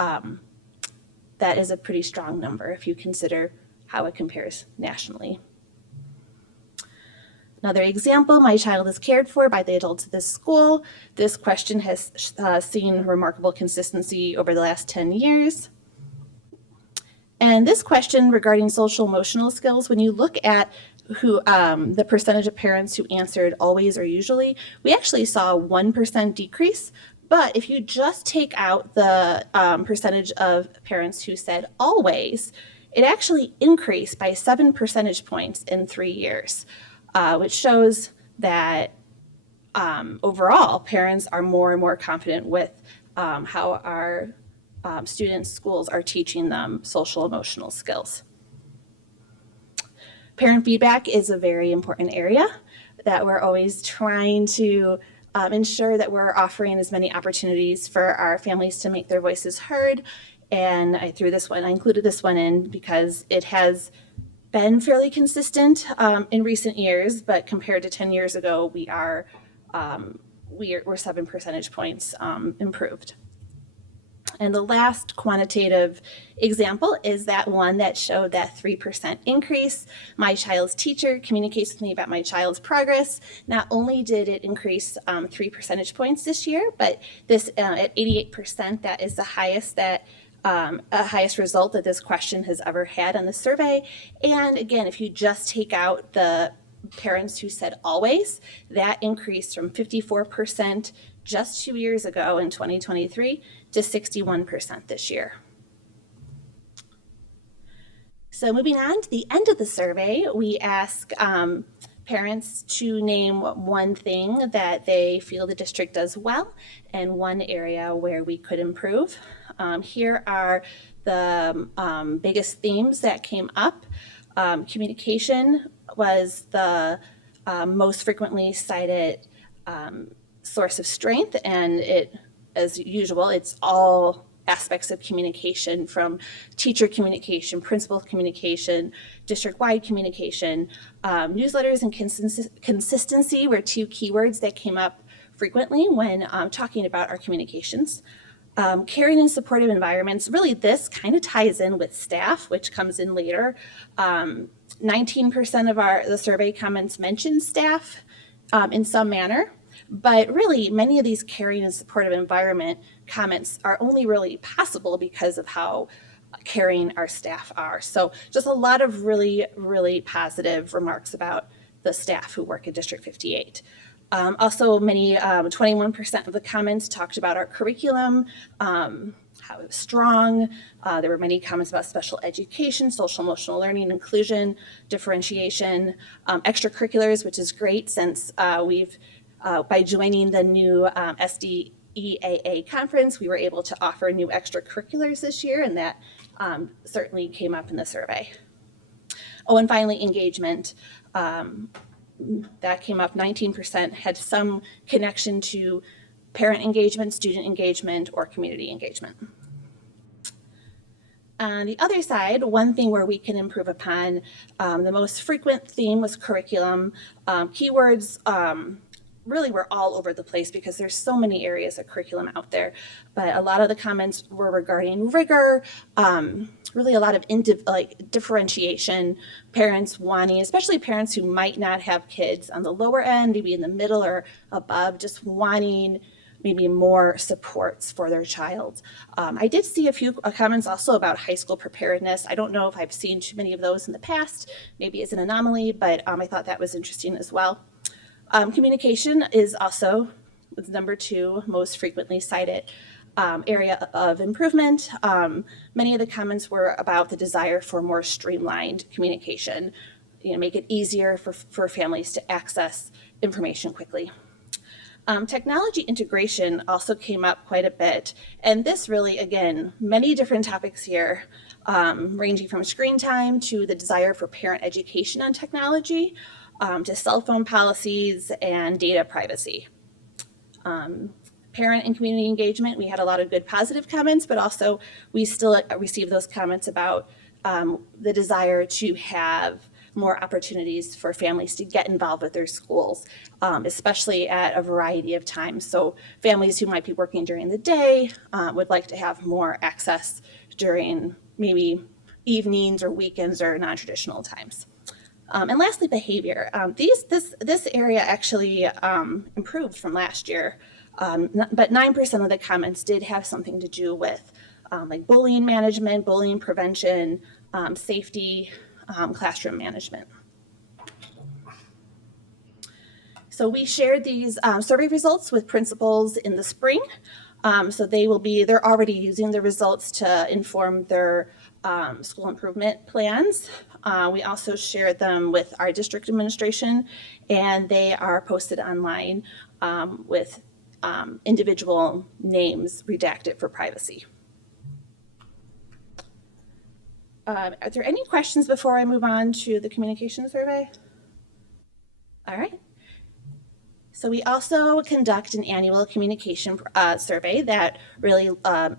that is a pretty strong number if you consider how it compares nationally. Another example, my child is cared for by the adults of this school. This question has seen remarkable consistency over the last 10 years. And this question regarding social emotional skills, when you look at who the percentage of parents who answered always or usually, we actually saw a 1% decrease. But if you just take out the percentage of parents who said always, it actually increased by 7 percentage points in 3 years, which shows that overall parents are more and more confident with how our students' schools are teaching them social emotional skills. Parent feedback is a very important area that we're always trying to ensure that we're offering as many opportunities for our families to make their voices heard. And I included this one in because it has been fairly consistent in recent years, but compared to 10 years ago, we're 7 percentage points improved. And the last quantitative example is that one that showed that 3% increase. My child's teacher communicates with me about my child's progress. Not only did it increase 3 percentage points this year, but this at 88%, that is the highest highest result that this question has ever had on the survey. And again, if you just take out the parents who said always, that increased from 54% just 2 years ago in 2023 to 61% this year. So moving on to the end of the survey, we ask parents to name one thing that they feel the district does well and one area where we could improve. Here are the biggest themes that came up. Communication was the most frequently cited source of strength, and as usual, it's all aspects of communication, from teacher communication, principal communication, district-wide communication. Newsletters and consistency were 2 keywords that came up frequently when talking about our communications. Caring and supportive environments, really this kind of ties in with staff, which comes in later. 19% of the survey comments mentioned staff in some manner. But really, many of these caring and supportive environment comments are only really possible because of how caring our staff are. So just a lot of really, really positive remarks about the staff who work at District 58. Also, 21% of the comments talked about our curriculum, how it was strong. There were many comments about special education, social emotional learning, inclusion, differentiation, extracurriculars, which is great since by joining the new SDEAA conference, we were able to offer new extracurriculars this year, and that certainly came up in the survey. Oh, and finally, engagement. That came up, 19% had some connection to parent engagement, student engagement, or community engagement. On the other side, one thing where we can improve upon, the most frequent theme was curriculum. Keywords really were all over the place because there's so many areas of curriculum out there, but a lot of the comments were regarding rigor, really a lot of differentiation, parents wanting, especially parents who might not have kids on the lower end, maybe in the middle or above, just wanting maybe more supports for their child. I did see a few comments also about high school preparedness. I don't know if I've seen too many of those in the past. Maybe it's an anomaly, but I thought that was interesting as well. Communication is also number 2 most frequently cited area of improvement. Many of the comments were about the desire for more streamlined communication, make it easier for families to access information quickly. Technology integration also came up quite a bit, and this really, again, many different topics here, ranging from screen time to the desire for parent education on technology, to cell phone policies and data privacy. Parent and community engagement, we had a lot of good positive comments, but also we still received those comments about the desire to have more opportunities for families to get involved with their schools, especially at a variety of times. So families who might be working during the day would like to have more access during maybe evenings or weekends or non-traditional times. And lastly, behavior. This area actually improved from last year, but 9% of the comments did have something to do with like bullying management, bullying prevention, safety, classroom management. So we shared these survey results with principals in the spring. So they're already using the results to inform their school improvement plans. We also shared them with our district administration, and they are posted online with individual names redacted for privacy. Are there any questions before I move on to the communication survey? All right. So we also conduct an annual communication survey that really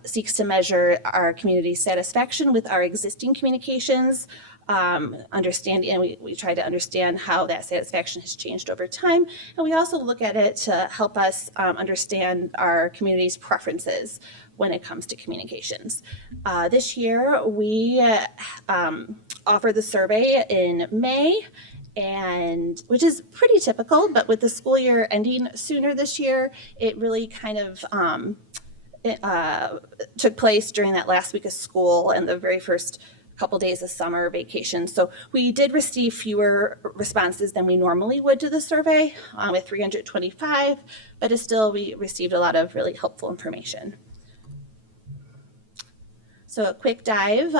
seeks to measure our community satisfaction with our existing communications, and we try to understand how that satisfaction has changed over time. And we also look at it to help us understand our community's preferences when it comes to communications. This year, we offered the survey in May, and which is pretty typical, but with the school year ending sooner this year, it really kind of took place during that last week of school and the very first couple days of summer vacation. So we did receive fewer responses than we normally would to the survey, with 325, but still we received a lot of really helpful information. So a quick dive.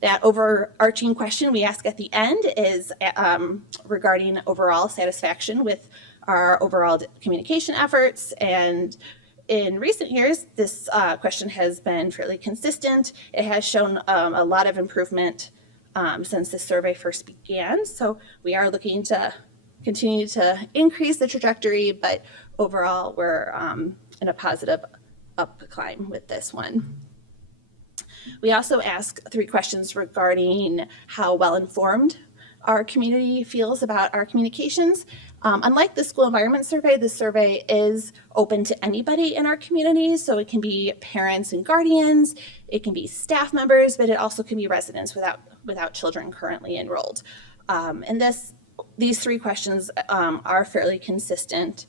That overarching question we ask at the end is regarding overall satisfaction with our overall communication efforts. And in recent years, this question has been fairly consistent. It has shown a lot of improvement since the survey first began. So we are looking to continue to increase the trajectory, but overall we're in a positive up climb with this one. We also ask 3 questions regarding how well informed our community feels about our communications. Unlike the school environment survey, the survey is open to anybody in our community. So it can be parents and guardians, it can be staff members, but it also can be residents without children currently enrolled. And these 3 questions are fairly consistent,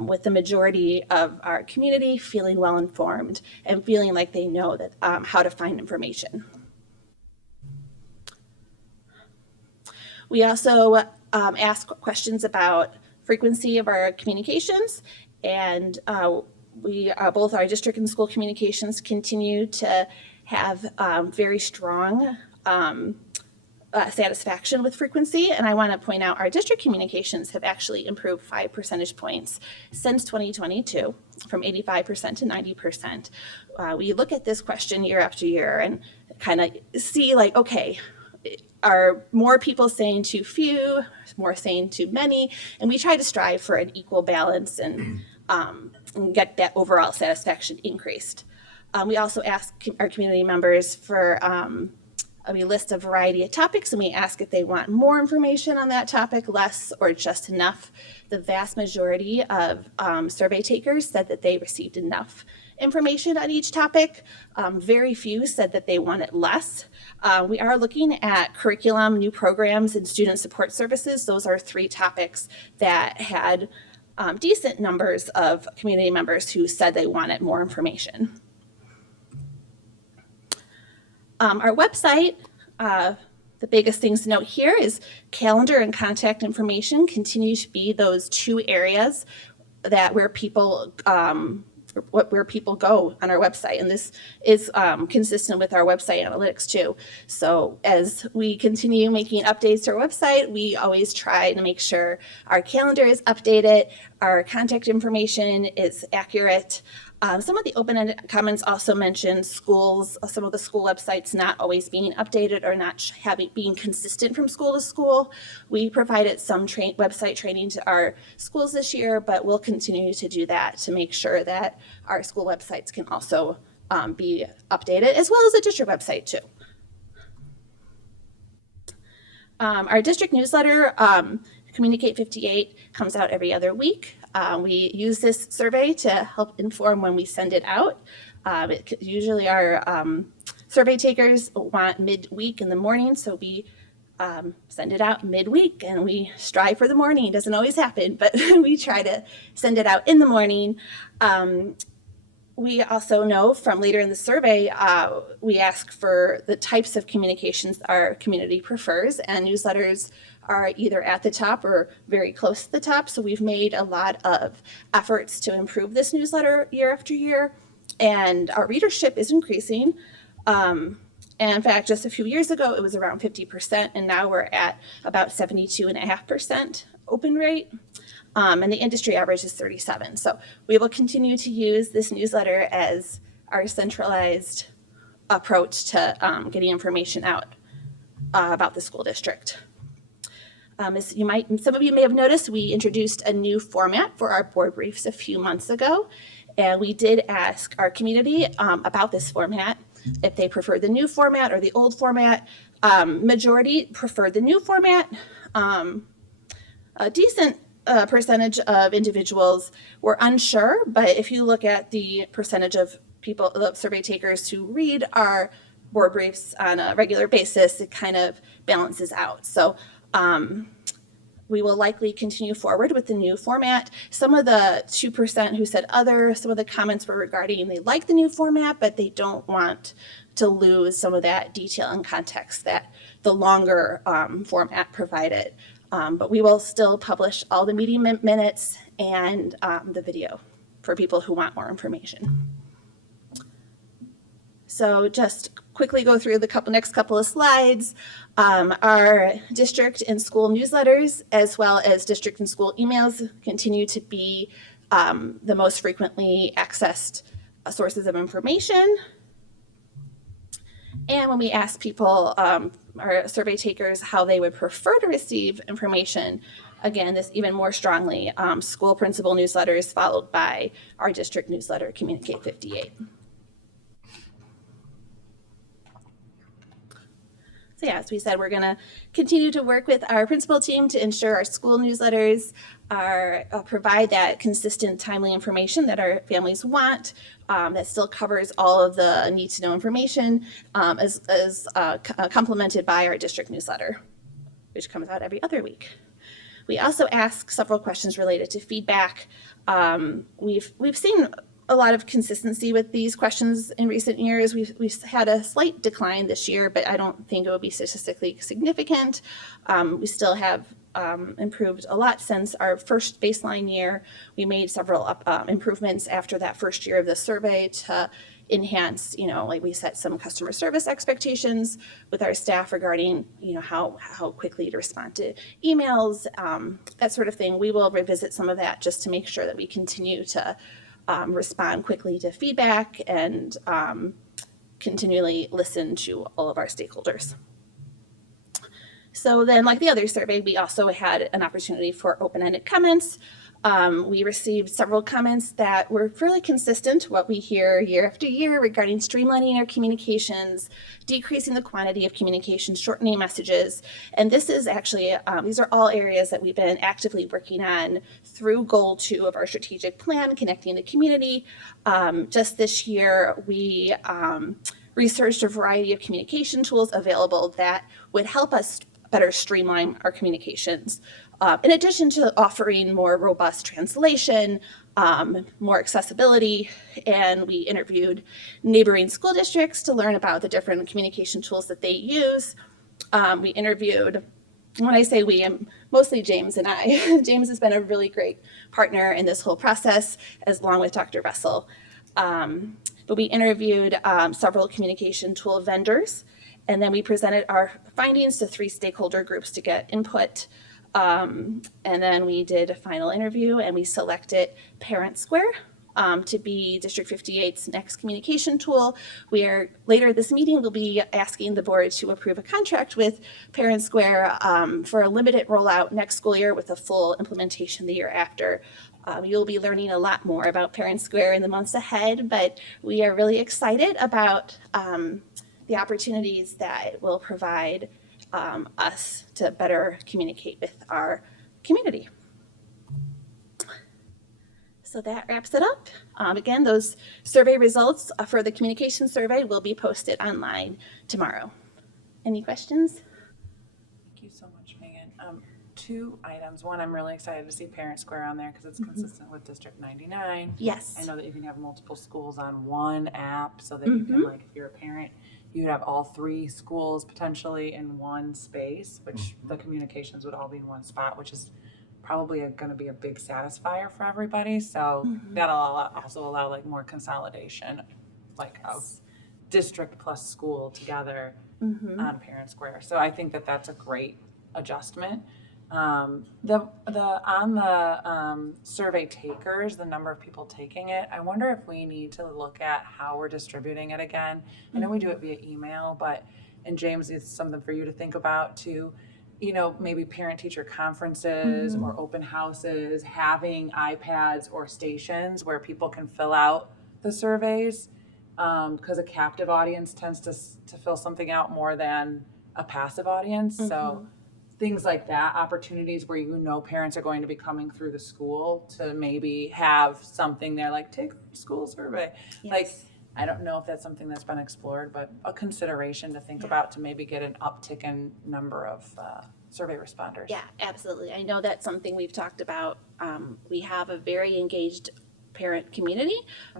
with the majority of our community feeling well informed and feeling like they know that how to find information. We also ask questions about frequency of our communications, and both our district and school communications continue to have very strong satisfaction with frequency. And I want to point out our district communications have actually improved 5 percentage points since 2022, from 85% to 90%. We look at this question year after year and kind of see like, okay, are more people saying too few, more saying too many? And we try to strive for an equal balance and get that overall satisfaction increased. We also ask our community members for we list a variety of topics, and we ask if they want more information on that topic, less, or just enough. The vast majority of survey takers said that they received enough information on each topic. Very few said that they wanted less. We are looking at curriculum, new programs, and student support services. Those are 3 topics that had decent numbers of community members who said they wanted more information. Our website, the biggest things to note here is calendar and contact information continue to be those 2 areas that where people go on our website, and this is consistent with our website analytics too. So as we continue making updates to our website, we always try to make sure our calendar is updated, our contact information is accurate. Some of the open-ended comments also mentioned schools, some of the school websites not always being updated or not being consistent from school to school. We provided some website training to our schools this year, but we'll continue to do that to make sure that our school websites can also be updated, as well as the district website too. Our district newsletter, Communicate 58, comes out every other week. We use this survey to help inform when we send it out. Usually our survey takers want midweek in the morning, so we send it out midweek, and we strive for the morning. It doesn't always happen, but we try to send it out in the morning. We also know from later in the survey, we ask for the types of communications our community prefers, and newsletters are either at the top or very close to the top. So we've made a lot of efforts to improve this newsletter year after year, and our readership is increasing. And in fact, just a few years ago, it was around 50%, and now we're at about 72.5% open rate. And the industry average is 37. So we will continue to use this newsletter as our centralized approach to getting information out about the school district. As some of you may have noticed, we introduced a new format for our board briefs a few months ago, and we did ask our community about this format, if they prefer the new format or the old format. Majority preferred the new format. A decent percentage of individuals were unsure, but if you look at the percentage of people, the survey takers who read our board briefs on a regular basis, it kind of balances out. So we will likely continue forward with the new format. Some of the 2% who said other, some of the comments were regarding they like the new format, but they don't want to lose some of that detail and context that the longer format provided. But we will still publish all the meeting minutes and the video for people who want more information. So just quickly go through the next couple of slides. Our district and school newsletters, as well as district and school emails, continue to be the most frequently accessed sources of information. And when we ask people, our survey takers, how they would prefer to receive information, again, this even more strongly, school principal newsletters followed by our district newsletter, Communicate 58. So yeah, as we said, we're going to continue to work with our principal team to ensure our school newsletters provide that consistent, timely information that our families want, that still covers all of the need-to-know information, as complemented by our district newsletter, which comes out every other week. We also ask several questions related to feedback. We've seen a lot of consistency with these questions in recent years. We've had a slight decline this year, but I don't think it will be statistically significant. We still have improved a lot since our first baseline year. We made several improvements after that first year of the survey to enhance, like we set some customer service expectations with our staff regarding, how quickly to respond to emails, that sort of thing. We will revisit some of that just to make sure that we continue to respond quickly to feedback and continually listen to all of our stakeholders. So then, like the other survey, we also had an opportunity for open-ended comments. We received several comments that were fairly consistent to what we hear year after year regarding streamlining our communications, decreasing the quantity of communications, shortening messages. And this is actually, these are all areas that we've been actively working on through Goal 2 of our strategic plan, Connecting the Community. Just this year, we researched a variety of communication tools available that would help us better streamline our communications. In addition to offering more robust translation, more accessibility, and we interviewed neighboring school districts to learn about the different communication tools that they use. We interviewed, when I say we, mostly James and I. James has been a really great partner in this whole process, along with Dr. Vessel. But we interviewed several communication tool vendors, and then we presented our findings to 3 stakeholder groups to get input. And then we did a final interview, and we selected Parent Square to be District 58's next communication tool. Later this meeting, we'll be asking the board to approve a contract with Parent Square for a limited rollout next school year with a full implementation the year after. You'll be learning a lot more about Parent Square in the months ahead, but we are really excited about the opportunities that it will provide us to better communicate with our community. So that wraps it up. Again, those survey results for the communication survey will be posted online tomorrow. Any questions? Thank you so much, Megan. 2 items. One, I'm really excited to see Parent Square on there because it's consistent with District 99. Yes. I know that you can have multiple schools on one app so that you can, like, if you're a parent, you would have all 3 schools potentially in one space, which the communications would all be in one spot, which is probably going to be a big satisfier for everybody. So that'll also allow like more consolidation, like of district plus school together on Parent Square. So I think that that's a great adjustment. On the survey takers, the number of people taking it, I wonder if we need to look at how we're distributing it again. I know we do it via email, and James, it's something for you to think about too. You know, maybe parent-teacher conferences or open houses, having iPads or stations where people can fill out the surveys, because a captive audience tends to fill something out more than a passive audience. So things like that, opportunities where you know parents are going to be coming through the school to maybe have something there like take a school survey. Yes. Like, I don't know if that's something that's been explored, but a consideration to think about to maybe get an uptick in number of survey responders. Yeah, absolutely. I know that's something we've talked about. We have a very engaged parent community,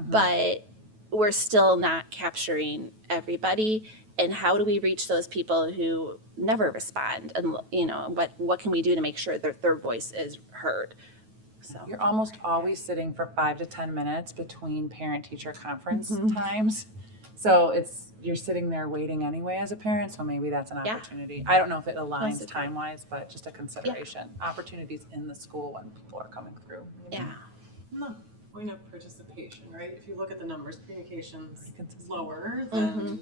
but we're still not capturing everybody. And how do we reach those people who never respond? And you know, what can we do to make sure that their voice is heard? So You're almost always sitting for 5 to 10 minutes between parent-teacher conference times. So you're sitting there waiting anyway as a parent, so maybe that's an opportunity. I don't know if it aligns time-wise, but just a consideration. Opportunities in the school when people are coming through. yeah, The point of participation, right? If you look at the numbers, communication's lower than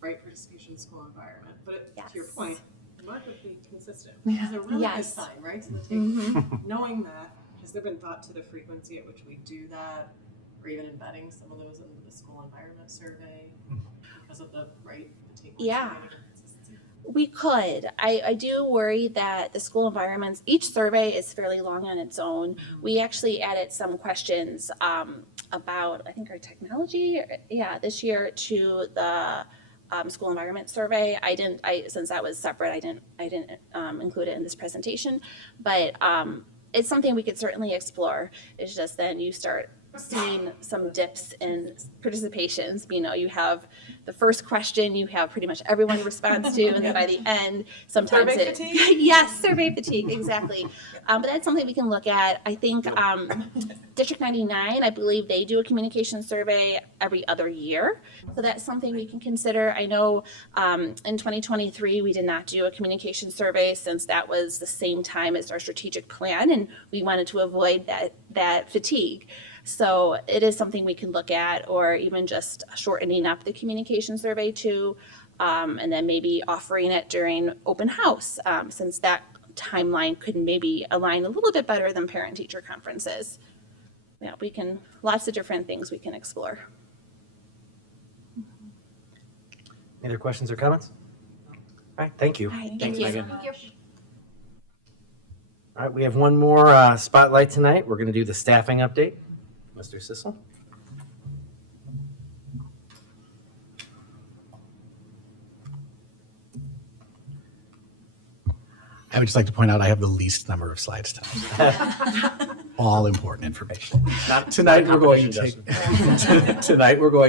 participation in school environment. But to your point, you want to be consistent, which is a really good sign, right? To the takeaway. Knowing that, has there been thought to the frequency at which we do that, or even embedding some of those into the school environment survey because of the takeaway? Yeah. We could. I do worry that the school environments, each survey is fairly long on its own. We actually added some questions about, I think, our technology, this year to the school environment survey. Since that was separate, I didn't include it in this presentation, but it's something we could certainly explore. It's just then you start seeing some dips in participations. You know, you have the first question, you have pretty much everyone responds to, and then by the end, sometimes survey fatigue? Yes, survey fatigue, exactly. But that's something we can look at. I think District 99, I believe they do a communication survey every other year. So that's something we can consider. I know in 2023, we did not do a communication survey since that was the same time as our strategic plan, and we wanted to avoid that fatigue. So it is something we can look at, or even just shortening up the communication survey too, and then maybe offering it during open house, since that timeline could maybe align a little bit better than parent-teacher conferences. Yeah, lots of different things we can explore. Any other questions or comments? All right, thank you. All right, Thanks, thank you. Megan. All right, we have one more spotlight tonight. We're going to do the staffing update. Mr. Sissel. I would just like to point out I have the least number of slides tonight. All important information. Tonight we're going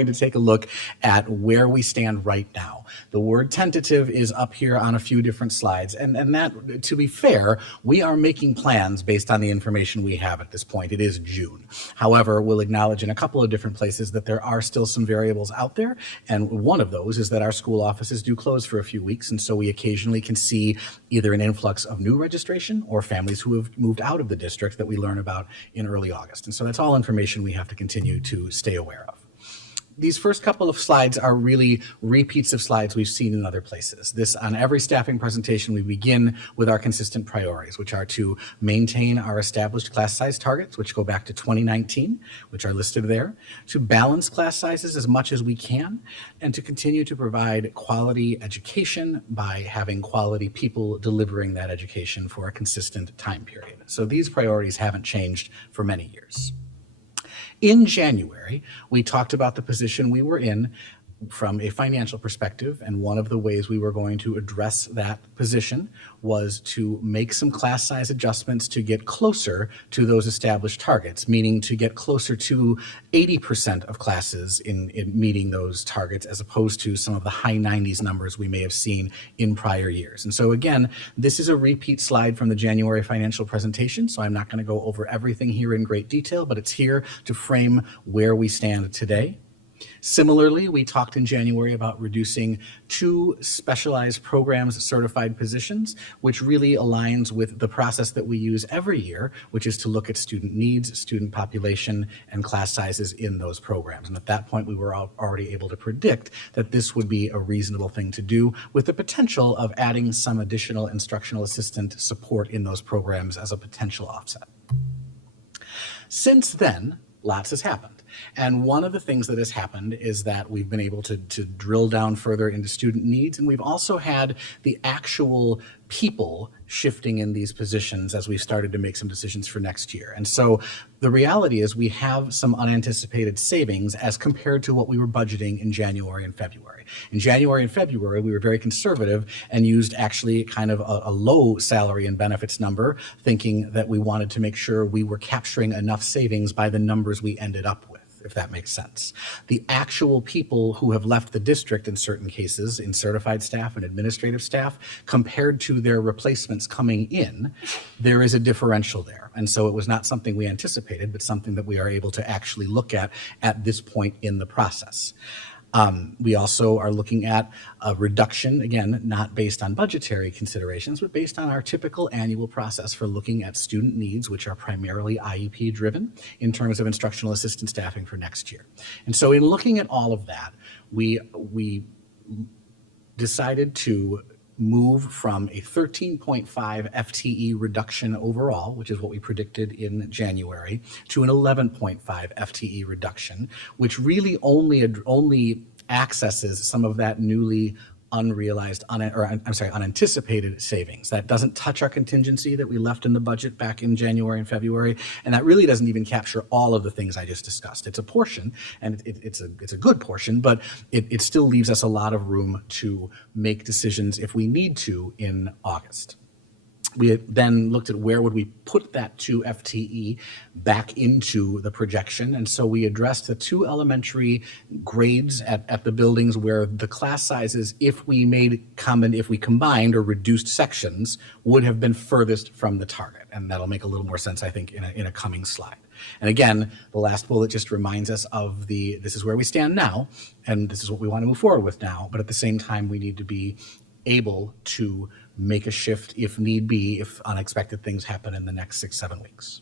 to take a look at where we stand right now. The word tentative is up here on a few different slides, and that, to be fair, we are making plans based on the information we have at this point. It is June. However, we'll acknowledge in a couple of different places that there are still some variables out there, and one of those is that our school offices do close for a few weeks, and so we occasionally can see either an influx of new registration or families who have moved out of the district that we learn about in early August. And so that's all information we have to continue to stay aware of. These first couple of slides are really repeats of slides we've seen in other places. On every staffing presentation, we begin with our consistent priorities, which are to maintain our established class size targets, which go back to 2019, which are listed there, to balance class sizes as much as we can, and to continue to provide quality education by having quality people delivering that education for a consistent time period. So these priorities haven't changed for many years. In January, we talked about the position we were in from a financial perspective, and one of the ways we were going to address that position was to make some class size adjustments to get closer to those established targets, meaning to get closer to 80% of classes in meeting those targets, as opposed to some of the high 90s numbers we may have seen in prior years. And so again, this is a repeat slide from the January financial presentation, so I'm not going to go over everything here in great detail, but it's here to frame where we stand today. Similarly, we talked in January about reducing 2 specialized programs certified positions, which really aligns with the process that we use every year, which is to look at student needs, student population, and class sizes in those programs. And at that point, we were already able to predict that this would be a reasonable thing to do, with the potential of adding some additional instructional assistant support in those programs as a potential offset. Since then, lots has happened. And one of the things that has happened is that we've been able to drill down further into student needs, and we've also had the actual people shifting in these positions as we've started to make some decisions for next year. And so the reality is we have some unanticipated savings as compared to what we were budgeting in January and February. In January and February, we were very conservative and used actually kind of a low salary and benefits number, thinking that we wanted to make sure we were capturing enough savings by the numbers we ended up with, if that makes sense. The actual people who have left the district in certain cases, in certified staff and administrative staff, compared to their replacements coming in, there is a differential there. And so it was not something we anticipated, but something that we are able to actually look at this point in the process. We also are looking at a reduction, again, not based on budgetary considerations, but based on our typical annual process for looking at student needs, which are primarily IEP driven, in terms of instructional assistant staffing for next year. And so in looking at all of that, we decided to move from a 13.5 FTE reduction overall, which is what we predicted in January, to an 11.5 FTE reduction, which really only accesses some of that newly unanticipated savings. That doesn't touch our contingency that we left in the budget back in January and February, and that really doesn't even capture all of the things I just discussed. It's a portion, and it's a good portion, but it still leaves us a lot of room to make decisions if we need to in August. We then looked at where would we put that 2 FTE back into the projection, and so we addressed the 2 elementary grades at the buildings where the class sizes, if we combined or reduced sections, would have been furthest from the target, and that'll make a little more sense, I think, in a coming slide. And again, the last bullet just reminds us of this is where we stand now, and this is what we want to move forward with now, but at the same time, we need to be able to make a shift if need be, if unexpected things happen in the next 6-7 weeks.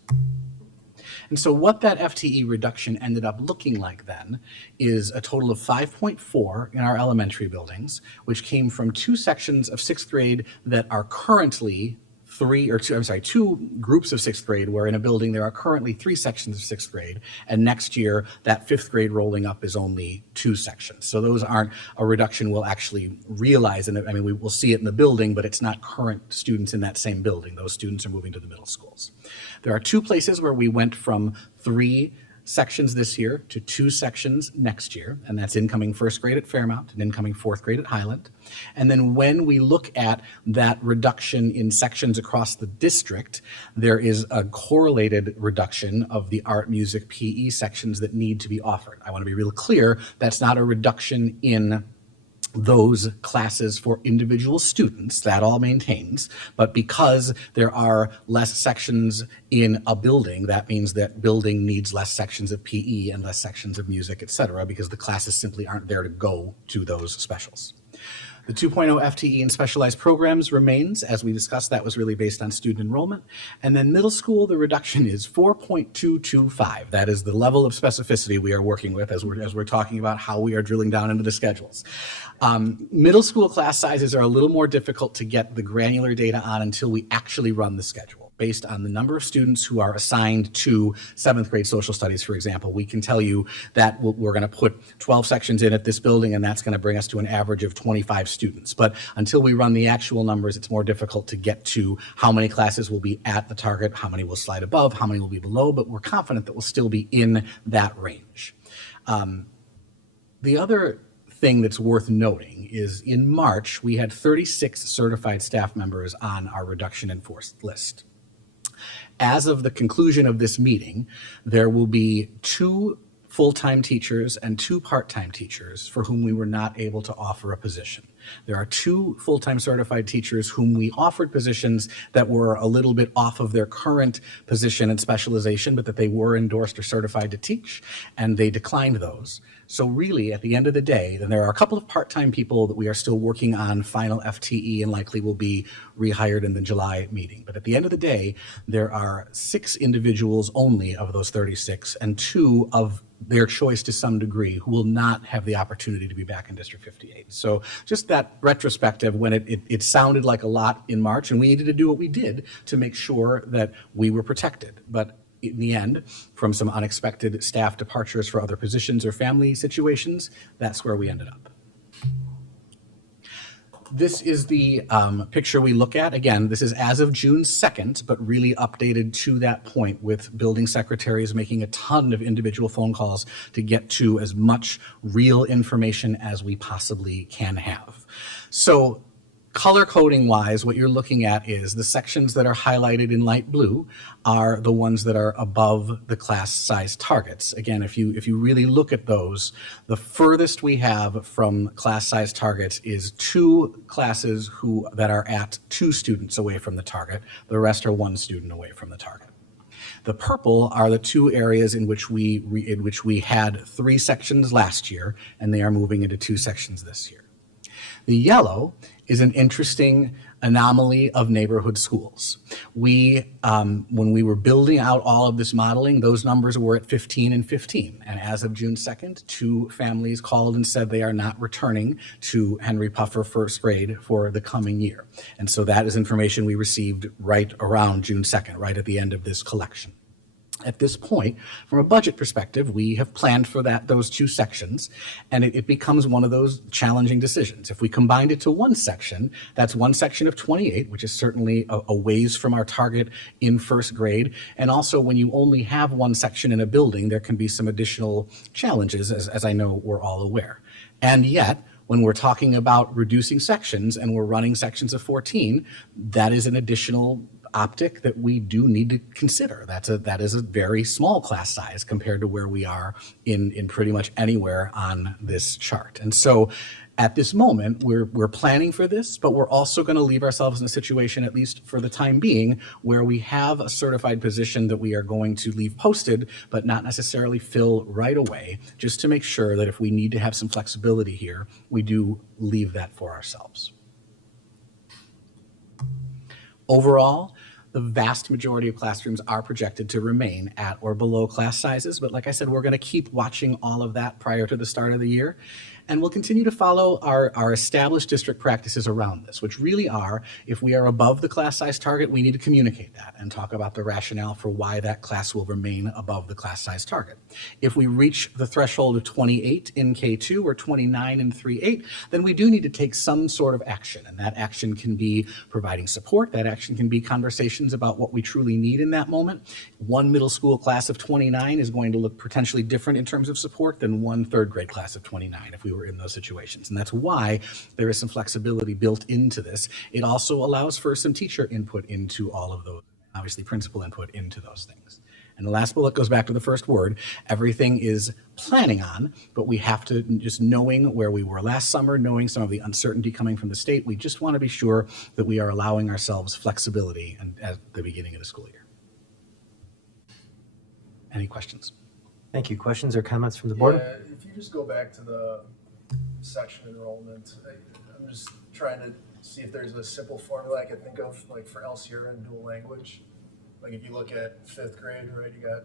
And so what that FTE reduction ended up looking like then is a total of 5.4 in our elementary buildings, which came from 2 sections of 6th grade that are currently two groups of sixth grade, where in a building there are currently 3 sections of sixth grade, and next year that fifth grade rolling up is only 2 sections. So those aren't a reduction we'll actually realize, and I mean, we will see it in the building, but it's not current students in that same building. Those students are moving to the middle schools. There are 2 places where we went from 3 sections this year to 2 sections next year, and that's incoming first grade at Fairmount and incoming fourth grade at Highland. And then when we look at that reduction in sections across the district, there is a correlated reduction of the art, music, PE sections that need to be offered. I want to be real clear, that's not a reduction in those classes for individual students, that all maintains, but because there are less sections in a building, that means that building needs less sections of PE and less sections of music, et cetera, because the classes simply aren't there to go to those specials. The 2.0 FTE in specialized programs remains. As we discussed, that was really based on student enrollment. And then middle school, the reduction is 4.225. That is the level of specificity we are working with as we're talking about how we are drilling down into the schedules. Middle school class sizes are a little more difficult to get the granular data on until we actually run the schedule. Based on the number of students who are assigned to 7th grade social studies, for example, we can tell you that we're going to put 12 sections in at this building, and that's going to bring us to an average of 25 students. But until we run the actual numbers, it's more difficult to get to how many classes will be at the target, how many will slide above, how many will be below, but we're confident that we'll still be in that range. The other thing that's worth noting is in March, we had 36 certified staff members on our reduction in force list. As of the conclusion of this meeting, there will be 2 full-time teachers and 2 part-time teachers for whom we were not able to offer a position. There are 2 full-time certified teachers whom we offered positions that were a little bit off of their current position and specialization, but that they were endorsed or certified to teach, and they declined those. So really, at the end of the day, then there are a couple of part-time people that we are still working on final FTE and likely will be rehired in the July meeting. But at the end of the day, there are 6 individuals only of those 36 and 2 of their choice to some degree who will not have the opportunity to be back in District 58. So just that retrospective, when it sounded like a lot in March, and we needed to do what we did to make sure that we were protected. But in the end, from some unexpected staff departures for other positions or family situations, that's where we ended up. This is the picture we look at. Again, this is as of June 2nd, but really updated to that point with building secretaries making a ton of individual phone calls to get to as much real information as we possibly can have. So color coding wise, what you're looking at is the sections that are highlighted in light blue are the ones that are above the class size targets. Again, if you really look at those, the furthest we have from class size targets is 2 classes that are at 2 students away from the target. The rest are 1 student away from the target. The purple are the 2 areas in which we had 3 sections last year, and they are moving into 2 sections this year. The yellow is an interesting anomaly of neighborhood schools. When we were building out all of this modeling, those numbers were at 15 and 15. And as of June 2nd, 2 families called and said they are not returning to Henry Puffer first grade for the coming year. And so that is information we received right around June 2nd, right at the end of this collection. At this point, from a budget perspective, we have planned for those 2 sections, and it becomes one of those challenging decisions. If we combined it to 1 section, that's 1 section of 28, which is certainly a ways from our target in first grade. And also, when you only have 1 section in a building, there can be some additional challenges, as I know we're all aware. And yet, when we're talking about reducing sections and we're running sections of 14, that is an additional optic that we do need to consider. That is a very small class size compared to where we are in pretty much anywhere on this chart. And so at this moment, we're planning for this, but we're also going to leave ourselves in a situation, at least for the time being, where we have a certified position that we are going to leave posted, but not necessarily fill right away, just to make sure that if we need to have some flexibility here, we do leave that for ourselves. Overall, The vast majority of classrooms are projected to remain at or below class sizes, but like I said, we're going to keep watching all of that prior to the start of the year. And we'll continue to follow our established district practices around this, which really are, if we are above the class size target, we need to communicate that and talk about the rationale for why that class will remain above the class size target. If we reach the threshold of 28 in K2 or 29 in 3.8, then we do need to take some sort of action. And that action can be providing support. That action can be conversations about what we truly need in that moment. One middle school class of 29 is going to look potentially different in terms of support than one third grade class of 29 if we were in those situations. And that's why there is some flexibility built into this. It also allows for some teacher input into all of those, obviously principal input into those things. And the last bullet goes back to the first word. Everything is planning on, but we have to, just knowing where we were last summer, knowing some of the uncertainty coming from the state, we just want to be sure that we are allowing ourselves flexibility at the beginning of the school year. Any questions? Thank you. Questions or comments from the board? Yeah, if you just go back to the section enrollment, I'm just trying to see if there's a simple formula I could think of, like for El Sierra and dual language. Like if you look at 5th grade, right, you got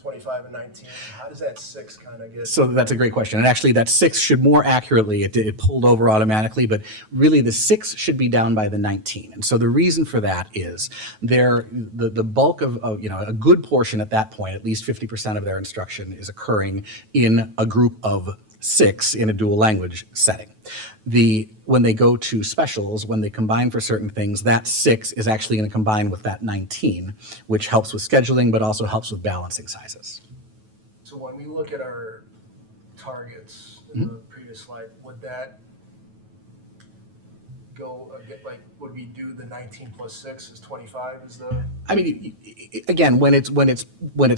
25 and 19. How does that 6 kind of get? So that's a great question. And actually that 6 should more accurately, it pulled over automatically, but really the 6 should be down by the 19. And so the reason for that is the bulk of a good portion at that point, at least 50% of their instruction is occurring in a group of 6 in a dual language setting. When they go to specials, when they combine for certain things, that 6 is actually going to combine with that 19, which helps with scheduling, but also helps with balancing sizes. So when we look at our targets in the previous slide, would that go, like, would we do the 19 plus 6 is 25 is the? I mean, again, when it's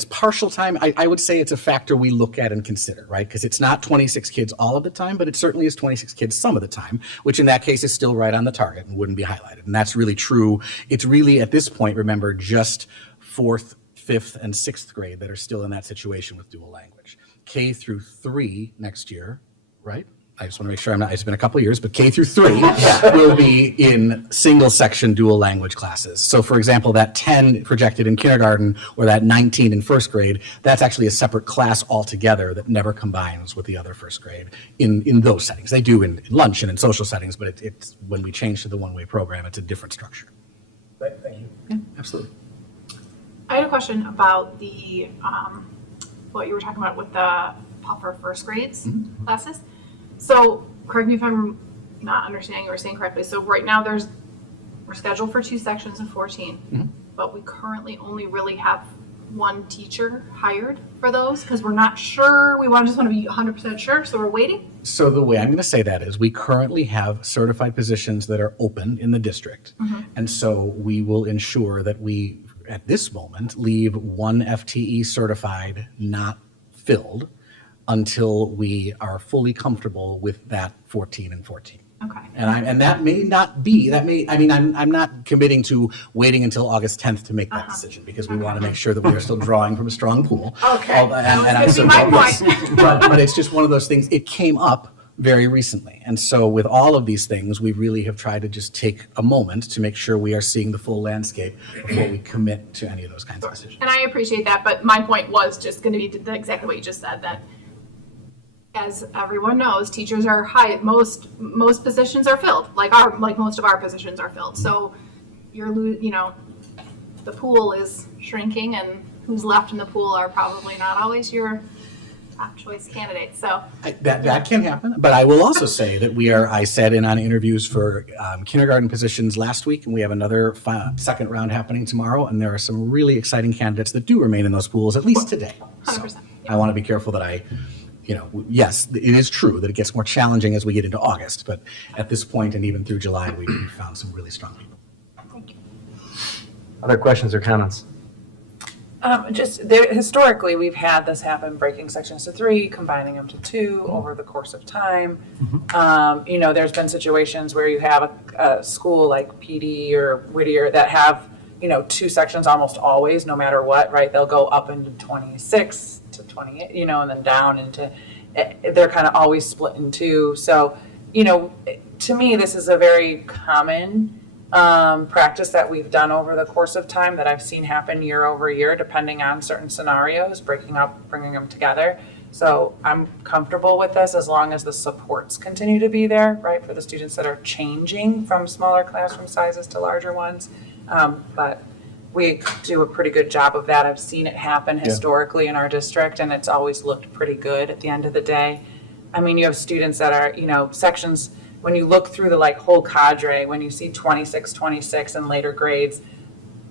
partial time, I would say it's a factor we look at and consider, right? Because it's not 26 kids all of the time, but it certainly is 26 kids some of the time, which in that case is still right on the target and wouldn't be highlighted. And that's really true. It's really, at this point, remember, just 4th, 5th, and 6th grade that are still in that situation with dual language. K through 3 next year, right? I just want to make sure it's been a couple of years, but K through 3 will be in single section dual language classes. So for example, that 10 projected in kindergarten or that 19 in 1st grade, that's actually a separate class altogether that never combines with the other 1st grade in those settings. They do in lunch and in social settings, but it's when we change to the one-way program, it's a different structure. Thank you. Yeah, absolutely. I had a question about the, what you were talking about with the puffer 1st grades classes. So correct me if I'm not understanding or saying correctly. So right now we're scheduled for 2 sections of 14, but we currently only really have 1 teacher hired for those because we're not sure. We just want to be 100% sure, so we're waiting. So the way I'm going to say that is we currently have certified positions that are open in the district. And so we will ensure that we, at this moment, leave 1 FTE certified not filled until we are fully comfortable with that 14 and 14. Okay. And that may not be, I'm not committing to waiting until August 10th to make that decision because we want to make sure that we are still drawing from a strong pool. Okay. That was gonna be my point. But it's just one of those things, it came up very recently. And so with all of these things, we really have tried to just take a moment to make sure we are seeing the full landscape before we commit to any of those kinds of decisions. And I appreciate that, but my point was just going to be exactly what you just said, that as everyone knows, teachers are high. Most positions are filled, like most of our positions are filled. So the pool is shrinking, and who's left in the pool are probably not always your top choice candidates. So that can happen, but I will also say that I sat in on interviews for kindergarten positions last week, and we have another second round happening tomorrow, and there are some really exciting candidates that do remain in those pools, at least today. 100%. So I want to be careful that yes, it is true that it gets more challenging as we get into August, but at this point and even through July, we found some really strong people. Thank you. Other questions or comments? Historically, we've had this happen, breaking sections to 3, combining them to 2 over the course of time. There's been situations where you have a school like PD or Whittier that have, 2 sections almost always, no matter what, right? They'll go up into 26 to 28, and then down into, they're kind of always split in 2. So, to me, this is a very common practice that we've done over the course of time that I've seen happen year over year, depending on certain scenarios, breaking up, bringing them together. So I'm comfortable with this as long as the supports continue to be there, right, for the students that are changing from smaller classroom sizes to larger ones. But we do a pretty good job of that. I've seen it happen historically in our district, and it's always looked pretty good at the end of the day. I mean, you have students that are, sections, when you look through the whole cadre, when you see 26, 26 in later grades,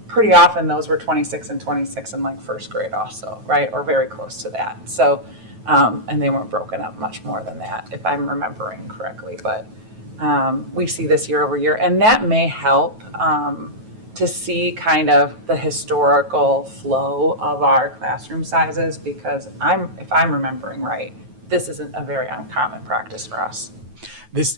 pretty often those were 26 and 26 in first grade also, right? Or very close to that. So, and they weren't broken up much more than that, if I'm remembering correctly. But we see this year over year, and that may help to see kind of the historical flow of our classroom sizes, because if I'm remembering right, this isn't a very uncommon practice for us.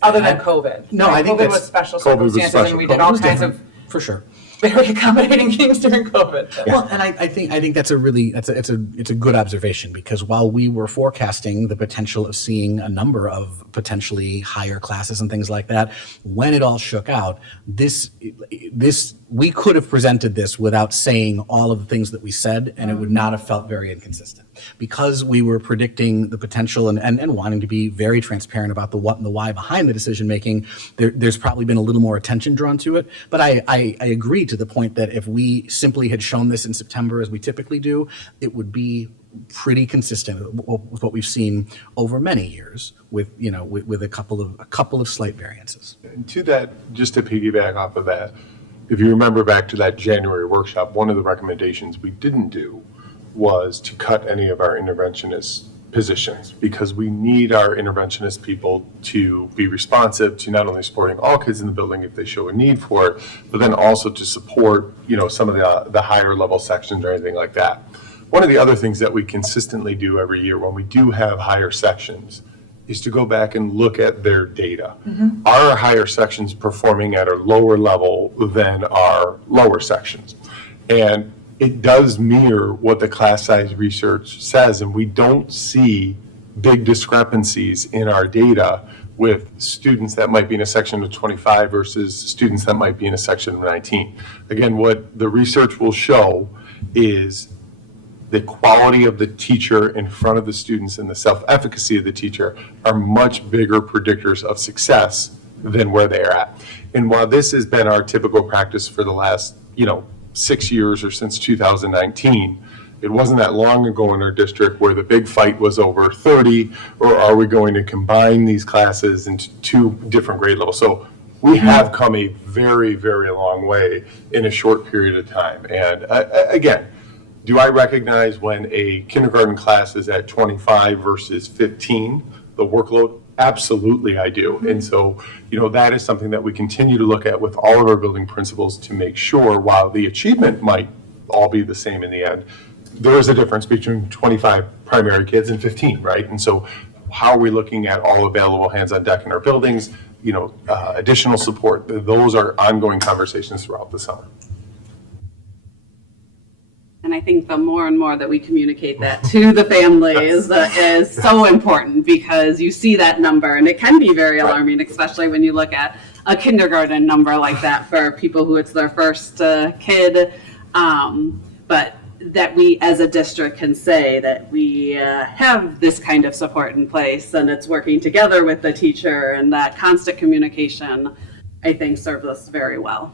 Other than COVID. No, I think COVID that's- was special COVID was circumstances, special. and we did COVID all was kinds different, of for sure. very accommodating things during COVID. Well, and I think that's it's a good observation, because while we were forecasting the potential of seeing a number of potentially higher classes and things like that, when it all shook out, this we could have presented this without saying all of the things that we said, and it would not have felt very inconsistent, because we were predicting the potential and wanting to be very transparent about the what and the why behind the decision making. There's probably been a little more attention drawn to it, but I agree to the point that if we simply had shown this in September as we typically do, it would be pretty consistent with what we've seen over many years, with a couple of slight variances. And to that, just to piggyback off of that, if you remember back to that January workshop, one of the recommendations we didn't do was to cut any of our interventionist positions, because we need our interventionist people to be responsive to not only supporting all kids in the building if they show a need for it, but then also to support, some of the higher level sections or anything like that. One of the other things that we consistently do every year when we do have higher sections is to go back and look at their data. Are our higher sections performing at a lower level than our lower sections? And it does mirror what the class size research says, and we don't see big discrepancies in our data with students that might be in a section of 25 versus students that might be in a section of 19. Again, what the research will show is the quality of the teacher in front of the students and the self-efficacy of the teacher are much bigger predictors of success than where they are at. And while this has been our typical practice for the last, 6 years or since 2019, it wasn't that long ago in our district where the big fight was over 30, or are we going to combine these classes into 2 different grade levels? So we have come a very, very long way in a short period of time. And again, do I recognize when a kindergarten class is at 25 versus 15, the workload? Absolutely, I do. And so, that is something that we continue to look at with all of our building principals to make sure, while the achievement might all be the same in the end, there is a difference between 25 primary kids and 15, right? And so how are we looking at all available hands on deck in our buildings, additional support? Those are ongoing conversations throughout the summer. And I think the more and more that we communicate that to the families is so important, because you see that number and it can be very alarming, especially when you look at a kindergarten number like that for people who it's their first kid. But that we as a district can say that we have this kind of support in place, and it's working together with the teacher, and that constant communication, I think, serves us very well.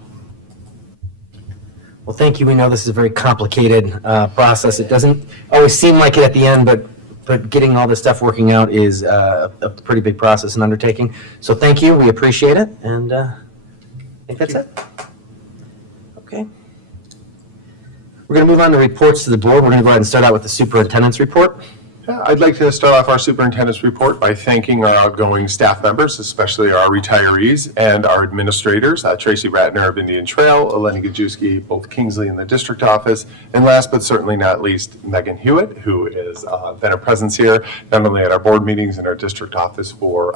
Well, thank you. We know this is a very complicated process. It doesn't always seem like it at the end, but getting all this stuff working out is a pretty big process and undertaking. So thank you. We appreciate it. And I think that's it. Okay. We're going to move on to reports to the board. We're going to go ahead and start out with the superintendent's report. I'd like to start off our superintendent's report by thanking our outgoing staff members, especially our retirees and our administrators, Tracy Ratner of Indian Trail, Eleni Gajewski, both Kingsley in the district office, and last but certainly not least, Megan Hewitt, who has been a presence here, not only at our board meetings in our district office for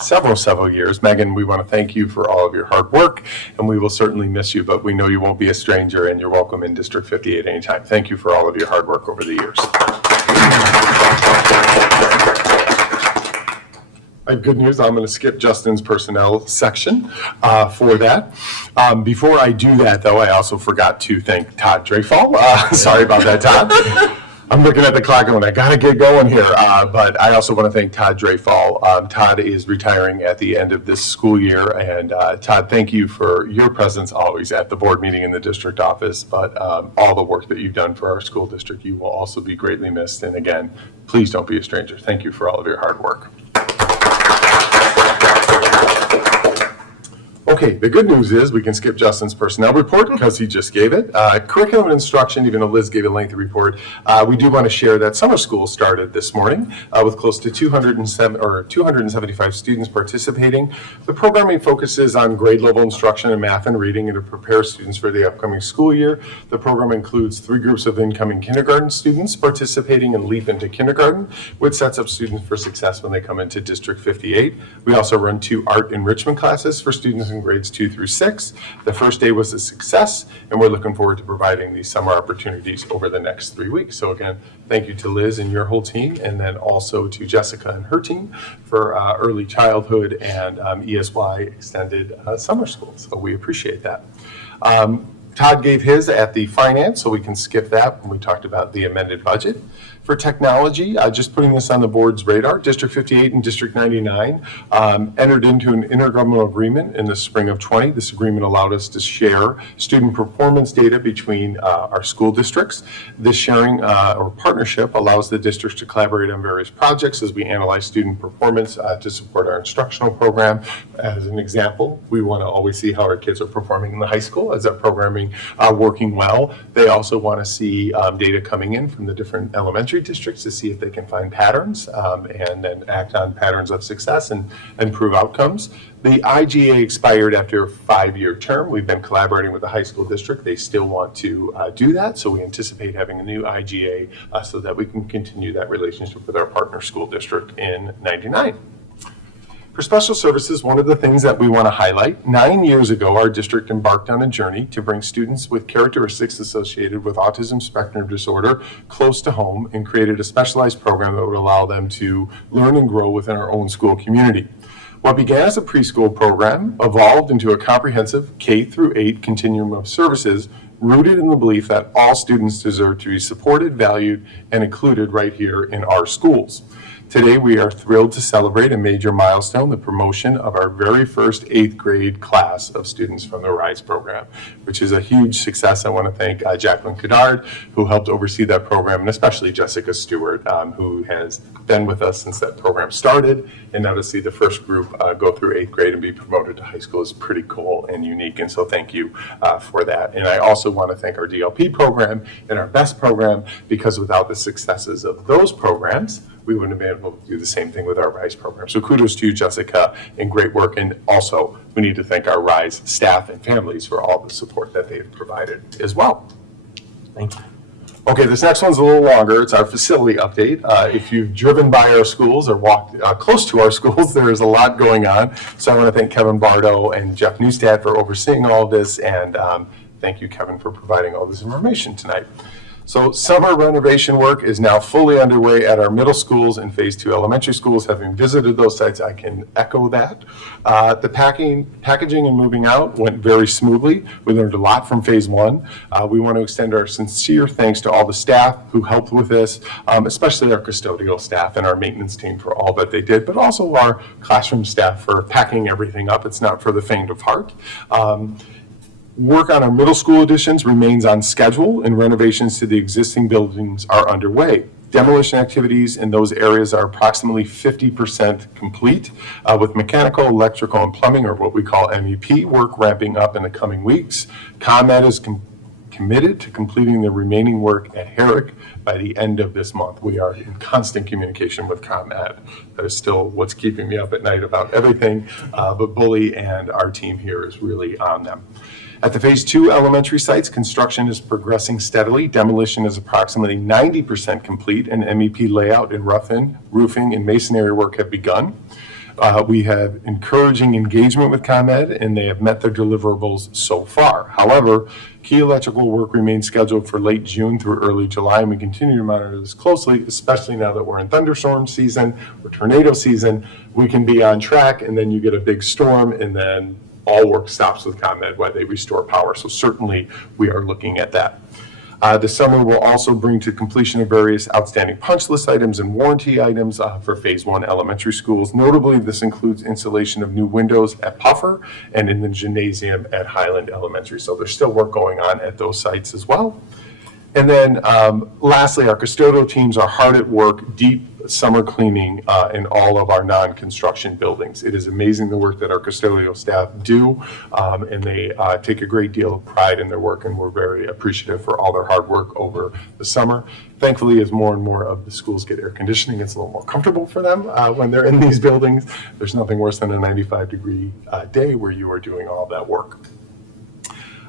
several years. Megan, we want to thank you for all of your hard work, and we will certainly miss you, but we know you won't be a stranger, and you're welcome in District 58 anytime. Thank you for all of your hard work over the years. I have good news. I'm going to skip Justin's personnel section for that. Before I do that, though, I also forgot to thank Todd Dreyfall. Sorry about that, Todd. I'm looking at the clock going, I got to get going here. But I also want to thank Todd Dreyfall. Todd is retiring at the end of this school year. And Todd, thank you for your presence always at the board meeting in the district office, but all the work that you've done for our school district. You will also be greatly missed. And again, please don't be a stranger. Thank you for all of your hard work. Okay, the good news is we can skip Justin's personnel report because he just gave it. Curriculum and instruction, even though Liz gave a lengthy report, we do want to share that summer school started this morning with close to 275 students participating. The programming focuses on grade level instruction in math and reading and to prepare students for the upcoming school year. The program includes 3 groups of incoming kindergarten students participating in Leap into Kindergarten, which sets up students for success when they come into District 58. We also run 2 art enrichment classes for students in grades 2 through 6. The first day was a success, and we're looking forward to providing these summer opportunities over the next 3 weeks. So again, thank you to Liz and your whole team, and then also to Jessica and her team for early childhood and ESY extended summer school. So we appreciate that. Todd gave his at the finance, so we can skip that when we talked about the amended budget. For technology, just putting this on the board's radar, District 58 and District 99 entered into an intergovernmental agreement in the spring of 20. This agreement allowed us to share student performance data between our school districts. This sharing or partnership allows the districts to collaborate on various projects as we analyze student performance to support our instructional program. As an example, we want to always see how our kids are performing in the high school. Is that programming working well? They also want to see data coming in from the different elementary districts to see if they can find patterns and then act on patterns of success and improve outcomes. The IGA expired after a 5-year term. We've been collaborating with the high school district. They still want to do that, so we anticipate having a new IGA so that we can continue that relationship with our partner school district in 99. For special services, one of the things that we want to highlight, 9 years ago, our district embarked on a journey to bring students with characteristics associated with autism spectrum disorder close to home and created a specialized program that would allow them to learn and grow within our own school community. What began as a preschool program evolved into a comprehensive K-8 continuum of services rooted in the belief that all students deserve to be supported, valued, and included right here in our schools. Today, we are thrilled to celebrate a major milestone, the promotion of our very first 8th grade class of students from the RISE program, which is a huge success. I want to thank Jacqueline Cadard, who helped oversee that program, and especially Jessica Stewart, who has been with us since that program started. And now to see the first group go through 8th grade and be promoted to high school is pretty cool and unique. And so thank you for that. And I also want to thank our DLP program and our BEST program, because without the successes of those programs, we wouldn't have been able to do the same thing with our RISE program. So kudos to you, Jessica, and great work. And also, we need to thank our RISE staff and families for all the support that they've provided as well. Thank you. Okay, this next one's a little longer. It's our facility update. If you've driven by our schools or walked close to our schools, there is a lot going on. So I want to thank Kevin Bardo and Jeff Newstad for overseeing all of this. And thank you, Kevin, for providing all this information tonight. So summer renovation work is now fully underway at our middle schools and Phase 2 elementary schools. Having visited those sites, I can echo that. The packaging and moving out went very smoothly. We learned a lot from Phase 1. We want to extend our sincere thanks to all the staff who helped with this, especially our custodial staff and our maintenance team for all that they did, but also our classroom staff for packing everything up. It's not for the faint of heart. Work on our middle school additions remains on schedule, and renovations to the existing buildings are underway. Demolition activities in those areas are approximately 50% complete, with mechanical, electrical, and plumbing, or what we call MEP, work ramping up in the coming weeks. ComEd is committed to completing the remaining work at Herrick by the end of this month. We are in constant communication with ComEd. That is still what's keeping me up at night about everything, but Bully and our team here is really on them. At the Phase 2 elementary sites, construction is progressing steadily. Demolition is approximately 90% complete, and MEP layout and roofing and masonry work have begun. We have encouraging engagement with ComEd, and they have met their deliverables so far. However, key electrical work remains scheduled for late June through early July, and we continue to monitor this closely, especially now that we're in thunderstorm season or tornado season. We can be on track, and then you get a big storm, and then all work stops with ComEd while they restore power. So certainly, we are looking at that. The summer will also bring to completion of various outstanding punch list items and warranty items for Phase 1 elementary schools. Notably, this includes installation of new windows at Puffer and in the gymnasium at Highland Elementary. So there's still work going on at those sites as well. And then lastly, our custodial teams are hard at work, deep summer cleaning in all of our non-construction buildings. It is amazing the work that our custodial staff do, and they take a great deal of pride in their work, and we're very appreciative for all their hard work over the summer. Thankfully, as more and more of the schools get air conditioning, it's a little more comfortable for them when they're in these buildings. There's nothing worse than a 95-degree day where you are doing all that work.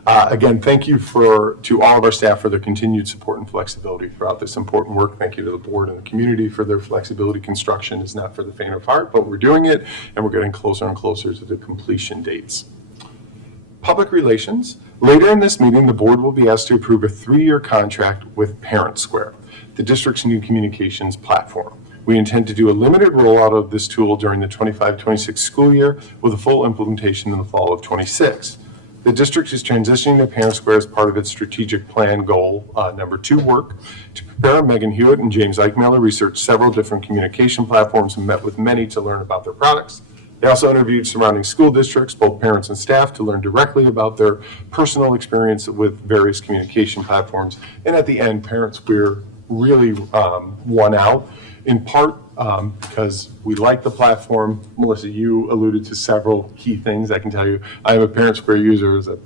Again, thank you to all of our staff for their continued support and flexibility throughout this important work. Thank you to the board and the community for their flexibility. Construction is not for the faint of heart, but we're doing it, and we're getting closer and closer to the completion dates. Public relations. Later in this meeting, the board will be asked to approve a 3-year contract with Parent Square, the district's new communications platform. We intend to do a limited rollout of this tool during the 25-26 school year with a full implementation in the fall of 26. The district is transitioning to Parent Square as part of its strategic plan goal number 2 work. To prepare, Megan Hewitt and James Eichmiller researched several different communication platforms and met with many to learn about their products. They also interviewed surrounding school districts, both parents and staff, to learn directly about their personal experience with various communication platforms. And at the end, Parent Square really won out, in part because we like the platform. Melissa, you alluded to several key things. I can tell you, I am a Parent Square user as a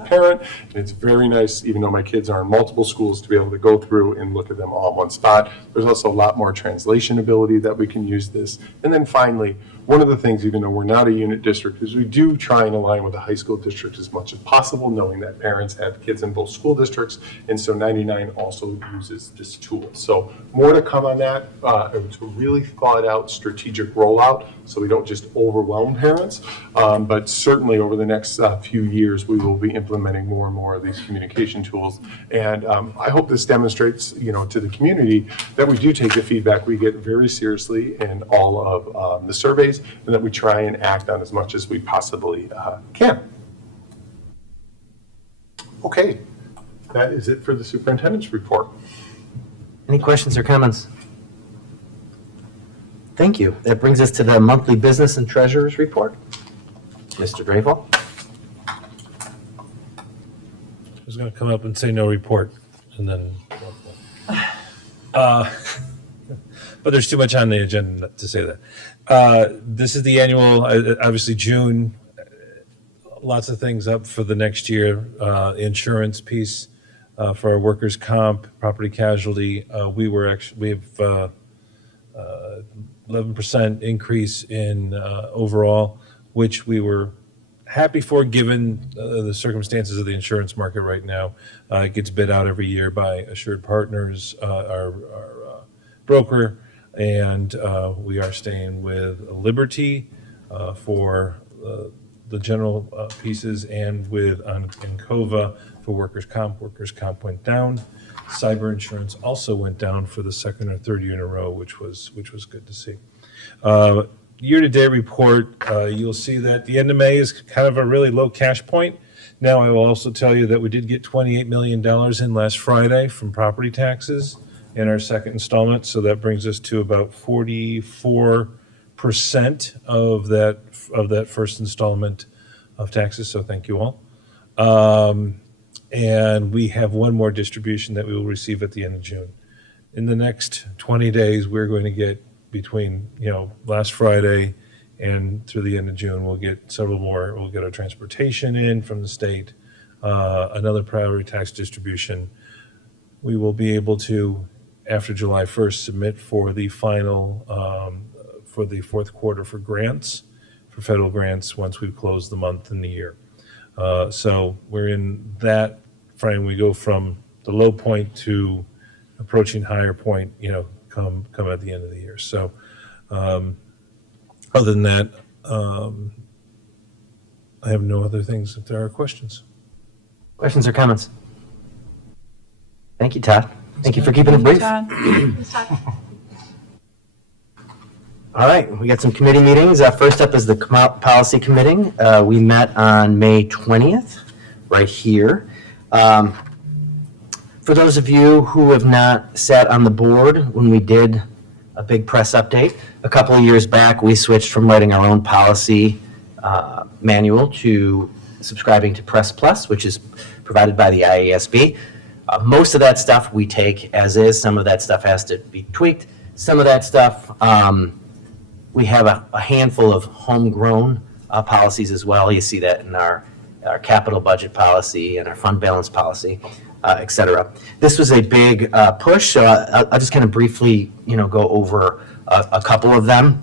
parent, and it's very nice, even though my kids are in multiple schools, to be able to go through and look at them all in one spot. There's also a lot more translation ability that we can use this. And then finally, one of the things, even though we're not a unit district, is we do try and align with the high school district as much as possible, knowing that parents have kids in both school districts, and so 99 also uses this tool. So more to come on that. It's a really thought out strategic rollout, so we don't just overwhelm parents, but certainly over the next few years, we will be implementing more and more of these communication tools. And I hope this demonstrates, to the community that we do take the feedback we get very seriously in all of the surveys, and that we try and act on as much as we possibly can. Okay, that is it for the superintendent's report. Any questions or comments? Thank you. That brings us to the monthly business and treasurer's report. Mr. Grayval. I was going to come up and say no report, and then, but there's too much on the agenda to say that. This is the annual, obviously June, lots of things up for the next year. Insurance piece for our workers' comp, property casualty. We have 11% increase in overall, which we were happy for given the circumstances of the insurance market right now. It gets bid out every year by Assured Partners, our broker, and we are staying with Liberty for the general pieces, and with Encova for workers' comp. Workers' comp went down. Cyber insurance also went down for the second or third year in a row, which was good to see. Year-to-date report, you'll see that the end of May is kind of a really low cash point. Now, I will also tell you that we did get $28 million in last Friday from property taxes in our second installment, so that brings us to about 44% of that first installment of taxes, so thank you all. And we have one more distribution that we will receive at the end of June. In the next 20 days, we're going to get between, last Friday and through the end of June, we'll get several more. We'll get our transportation in from the state, another priority tax distribution. We will be able to, after July 1st, submit for the final, for the fourth quarter for grants, for federal grants, once we've closed the month and the year. So we're in that frame. We go from the low point to approaching higher point, come at the end of the year. So Other than that, I have no other things if there are questions. Questions or comments? Thank you, Todd. Thank you for keeping it brief. All right, we got some committee meetings. First up is the Policy Committee. We met on May 20th, right here. For those of you who have not sat on the board when we did a big press update, a couple of years back, we switched from writing our own policy manual to subscribing to Press Plus, which is provided by the IASB. Most of that stuff we take as is. Some of that stuff has to be tweaked. Some of that stuff, we have a handful of homegrown policies as well. You see that in our capital budget policy and our fund balance policy, et cetera. This was a big push, so I'll just kind of briefly, go over a couple of them,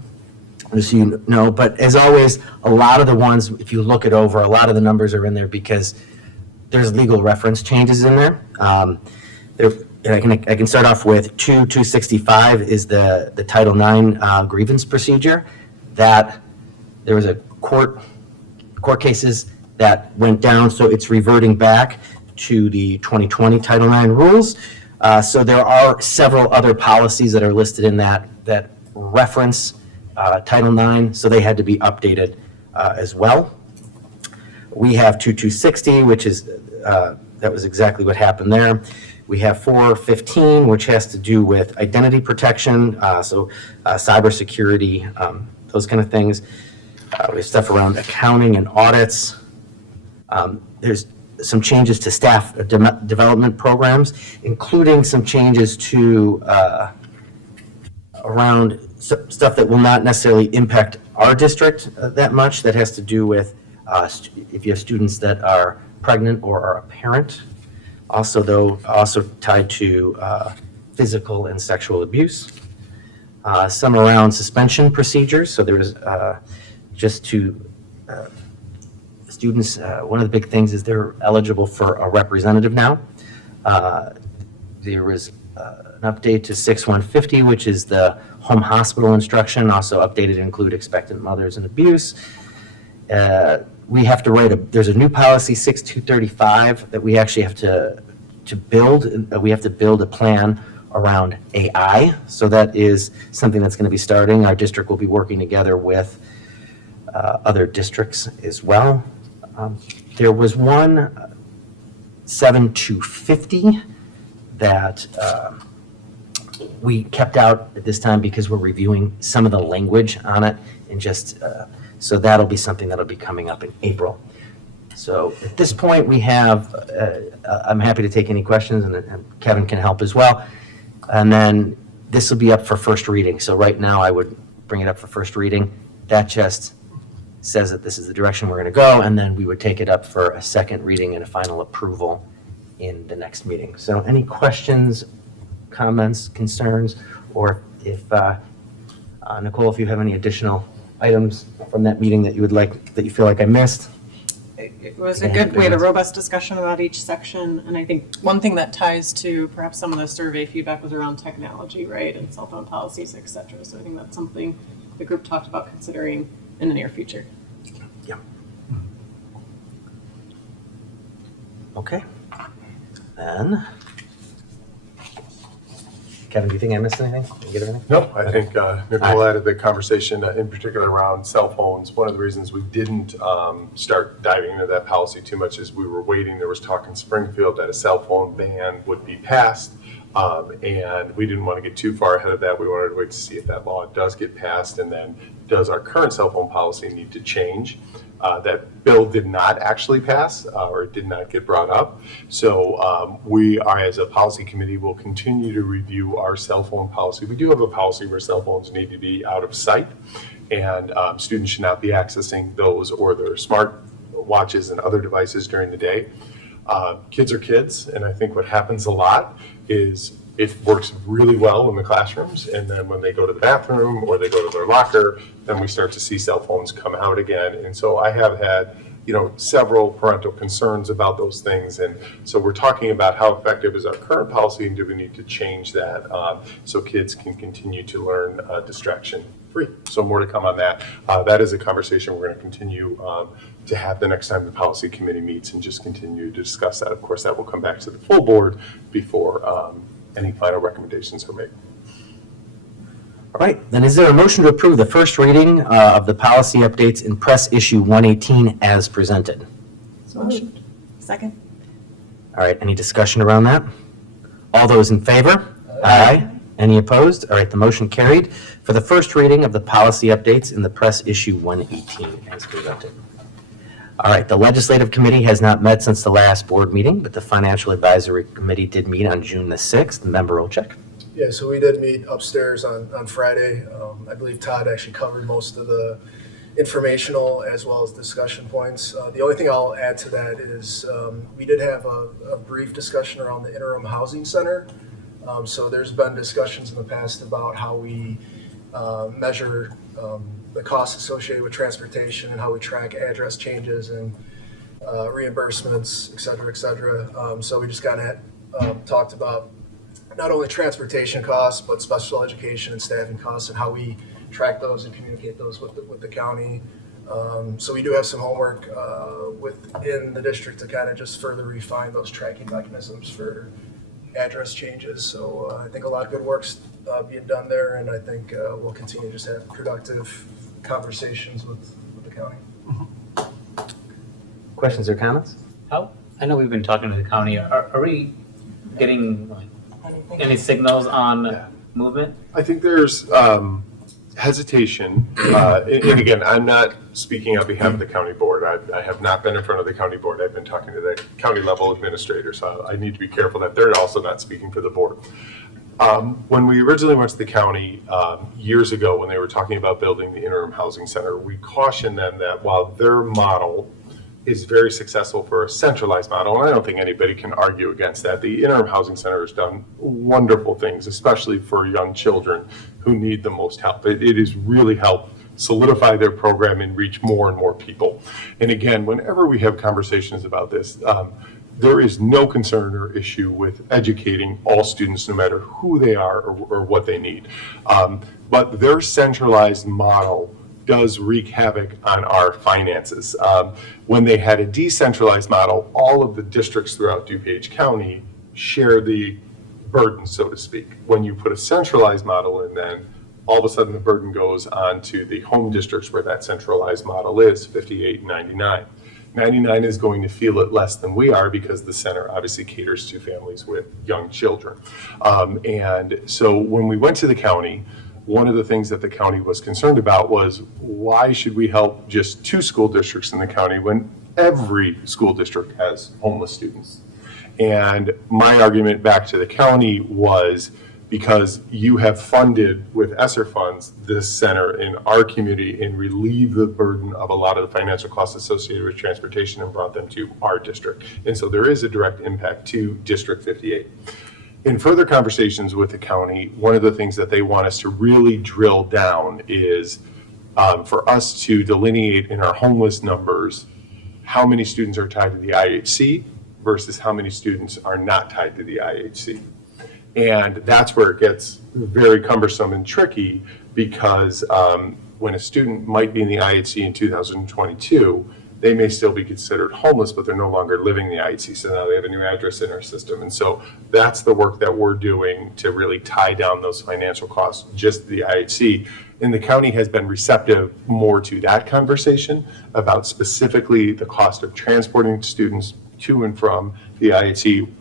just so you know. But as always, a lot of the ones, if you look it over, a lot of the numbers are in there because there's legal reference changes in there. I can start off with 265 is the Title IX grievance procedure. That there was a court cases that went down, so it's reverting back to the 2020 Title IX rules. So there are several other policies that are listed in that reference Title IX, so they had to be updated as well. We have 2260, which is, that was exactly what happened there. We have 415, which has to do with identity protection, so cybersecurity, those kind of things. We have stuff around accounting and audits. There's some changes to staff development programs, including some changes to around stuff that will not necessarily impact our district that much. That has to do with if you have students that are pregnant or are a parent. Also tied to physical and sexual abuse. Some around suspension procedures. So there was just to students, one of the big things is they're eligible for a representative now. There was an update to 6150, which is the home hospital instruction, also updated to include expectant mothers and abuse. We have to there's a new policy, 6235, that we actually have to build. We have to build a plan around AI. So that is something that's going to be starting. Our district will be working together with other districts as well. There was one 7250 that we kept out at this time because we're reviewing some of the language on it, and just so that'll be something that'll be coming up in April. So at this point, we have, I'm happy to take any questions, and Kevin can help as well. And then this will be up for first reading. So right now, I would bring it up for first reading. That just says that this is the direction we're going to go, and then we would take it up for a second reading and a final approval in the next meeting. So any questions, comments, concerns, or if, Nicole, if you have any additional items from that meeting that you would like, that you feel like I missed? It was a good, we had a robust discussion about each section, and I think one thing that ties to perhaps some of the survey feedback was around technology, right, and cell phone policies, et cetera. So I think that's something the group talked about considering in the near future. Yeah. Okay. Then, Kevin, do you think I missed anything? Did you get everything? No, I think Nicole added the conversation in particular around cell phones. One of the reasons we didn't start diving into that policy too much is we were waiting. There was talk in Springfield that a cell phone ban would be passed, and we didn't want to get too far ahead of that. We wanted to wait to see if that law does get passed, and then does our current cell phone policy need to change? That bill did not actually pass, or did not get brought up. So we are, as a policy committee, will continue to review our cell phone policy. We do have a policy where cell phones need to be out of sight, and students should not be accessing those or their smart watches and other devices during the day. Kids are kids, and I think what happens a lot is it works really well in the classrooms, and then when they go to the bathroom or they go to their locker, then we start to see cell phones come out again. And so I have had, several parental concerns about those things, and so we're talking about how effective is our current policy, and do we need to change that so kids can continue to learn distraction free. So more to come on that. That is a conversation we're going to continue to have the next time the policy committee meets and just continue to discuss that. Of course, that will come back to the full board before any final recommendations are made. All right, then is there a motion to approve the first reading of the policy updates in press issue 118 as presented? Second. All right, any discussion around that? All those in favor? Aye. Any opposed? All right, the motion carried for the first reading of the policy updates in the press issue 118 as presented. All right, the legislative committee has not met since the last board meeting, but the financial advisory committee did meet on June the 6th. Member Olczyk? Yeah, so we did meet upstairs on Friday. I believe Todd actually covered most of the informational as well as discussion points. The only thing I'll add to that is we did have a brief discussion around the interim housing center. So there's been discussions in the past about how we measure the costs associated with transportation and how we track address changes and reimbursements, et cetera, et cetera. So we just kind of talked about not only transportation costs, but special education and staffing costs and how we track those and communicate those with the county. So we do have some homework within the district to kind of just further refine those tracking mechanisms for address changes. So I think a lot of good work's being done there, and I think we'll continue to just have productive conversations with the county. Questions or comments? How, I know we've been talking to the county, are we getting like any signals on movement? I think there's hesitation, and again, I'm not speaking on behalf of the county board. I have not been in front of the county board. I've been talking to the county level administrator, so I need to be careful that they're also not speaking for the board. When we originally went to the county years ago, when they were talking about building the interim housing center, we cautioned them that while their model is very successful for a centralized model, and I don't think anybody can argue against that, the interim housing center has done wonderful things, especially for young children who need the most help. It has really helped solidify their program and reach more and more people. And again, whenever we have conversations about this, there is no concern or issue with educating all students, no matter who they are or what they need. But their centralized model does wreak havoc on our finances. When they had a decentralized model, all of the districts throughout DuPage County share the burden, so to speak. When you put a centralized model in, then all of a sudden the burden goes on to the home districts where that centralized model is, 58 and 99. 99 is going to feel it less than we are because the center obviously caters to families with young children. And so when we went to the county, one of the things that the county was concerned about was, why should we help just 2 school districts in the county when every school district has homeless students? And my argument back to the county was, because you have funded with ESSER funds this center in our community and relieve the burden of a lot of the financial costs associated with transportation and brought them to our district. And so there is a direct impact to District 58. In further conversations with the county, one of the things that they want us to really drill down is for us to delineate in our homeless numbers how many students are tied to the IHC versus how many students are not tied to the IHC. And that's where it gets very cumbersome and tricky, because when a student might be in the IHC in 2022, they may still be considered homeless, but they're no longer living in the IHC, so now they have a new address in our system. And so that's the work that we're doing to really tie down those financial costs, just the IHC. And the county has been receptive more to that conversation about specifically the cost of transporting students to and from the IHC,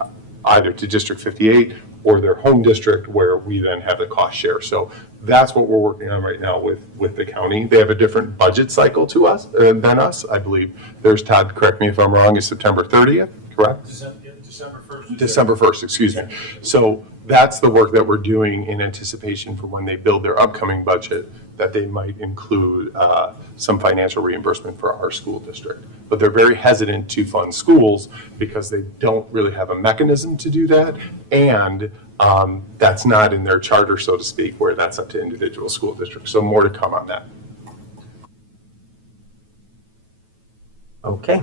either to District 58 or their home district, where we then have the cost share. So that's what we're working on right now with the county. They have a different budget cycle to us than us. I believe theirs, Todd, correct me if I'm wrong, is September 30th, correct? December 1st. December 1st, excuse me. So that's the work that we're doing in anticipation for when they build their upcoming budget, that they might include some financial reimbursement for our school district. But they're very hesitant to fund schools because they don't really have a mechanism to do that. And that's not in their charter, so to speak, where that's up to individual school districts. So more to come on that. Okay.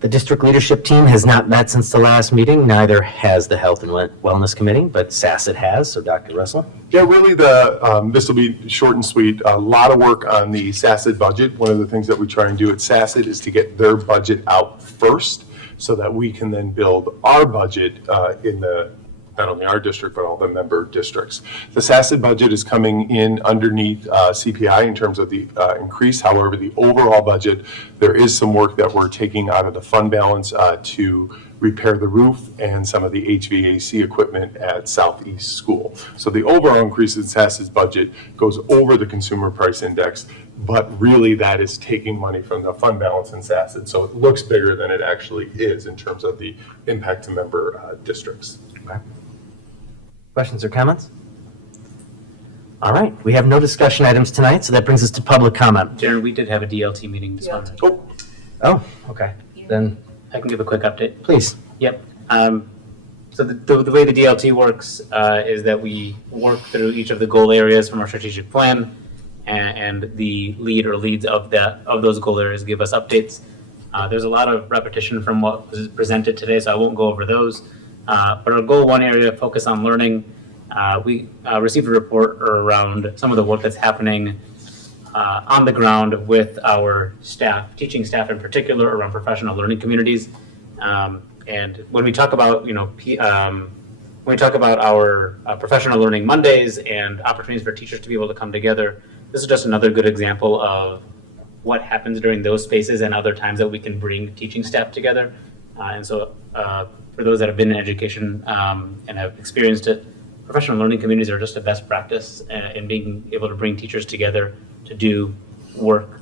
The district leadership team has not met since the last meeting. Neither has the Health and Wellness Committee, but SASSET has. So Dr. Russell? Yeah, really this will be short and sweet. A lot of work on the SASSET budget. One of the things that we try and do at SASSET is to get their budget out first so that we can then build our budget in not only our district, but all the member districts. The SASSET budget is coming in underneath CPI in terms of the increase. However, the overall budget, there is some work that we're taking out of the fund balance to repair the roof and some of the HVAC equipment at Southeast School. So the overall increase in SASSET's budget goes over the consumer price index, but really that is taking money from the fund balance in SASSET. So it looks bigger than it actually is in terms of the impact to member districts. Okay. Questions or comments? All right, we have no discussion items tonight, so that brings us to public comment. Darren, we did have a DLT meeting this morning. Oh, okay. Then, I can give a quick update. please. Yep. So the way the DLT works is that we work through each of the goal areas from our strategic plan, and the lead or leads of those goal areas give us updates. There's a lot of repetition from what was presented today, so I won't go over those. But our goal 1 area, focus on learning, we received a report around some of the work that's happening on the ground with our staff, teaching staff in particular, around professional learning communities. And when we talk about, when we talk about our professional learning Mondays and opportunities for teachers to be able to come together, this is just another good example of what happens during those spaces and other times that we can bring teaching staff together. And so for those that have been in education and have experienced it, professional learning communities are just a best practice in being able to bring teachers together to do work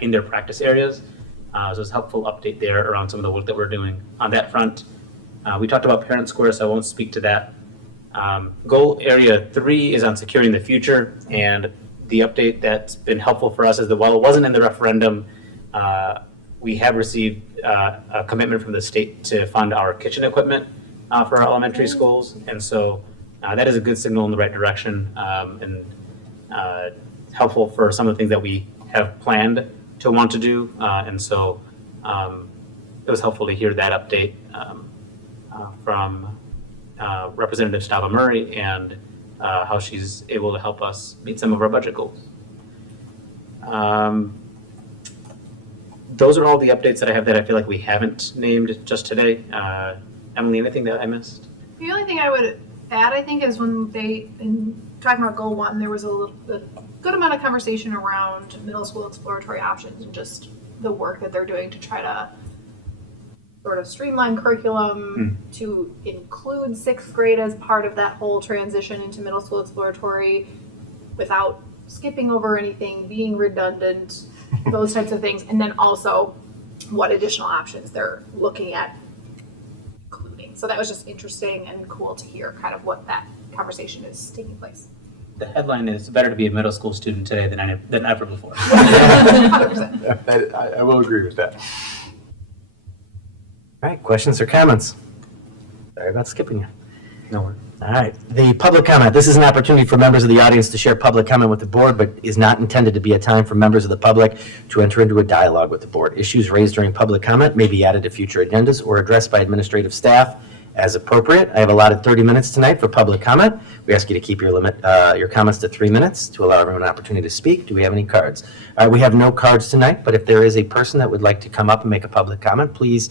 in their practice areas. So it's a helpful update there around some of the work that we're doing on that front. We talked about Parent Square, so I won't speak to that. Goal area 3 is on securing the future, and the update that's been helpful for us is that while it wasn't in the referendum, we have received a commitment from the state to fund our kitchen equipment for our elementary schools, and so that is a good signal in the right direction and helpful for some of the things that we have planned to want to do, and so it was helpful to hear that update from Representative Stava Murray and how she's able to help us meet some of our budget goals. Those are all the updates that I have that I feel like we haven't named just today. Emily, anything that I missed? The only thing I would add, I think, is when in talking about goal 1, there was a good amount of conversation around middle school exploratory options and just the work that they're doing to try to sort of streamline curriculum to include 6th grade as part of that whole transition into middle school exploratory without skipping over anything, being redundant, those types of things. And then also what additional options they're looking at including. So that was just interesting and cool to hear kind of what that conversation is taking place. The headline is better to be a middle school student today than ever before. 100%. I will agree with that. All right, questions or comments? Sorry about skipping you. No worries. All right, the public comment. This is an opportunity for members of the audience to share public comment with the board, but is not intended to be a time for members of the public to enter into a dialogue with the board. Issues raised during public comment may be added to future agendas or addressed by administrative staff as appropriate. I have allotted 30 minutes tonight for public comment. We ask you to keep your comments to 3 minutes to allow everyone an opportunity to speak. Do we have any cards? We have no cards tonight, but if there is a person that would like to come up and make a public comment, please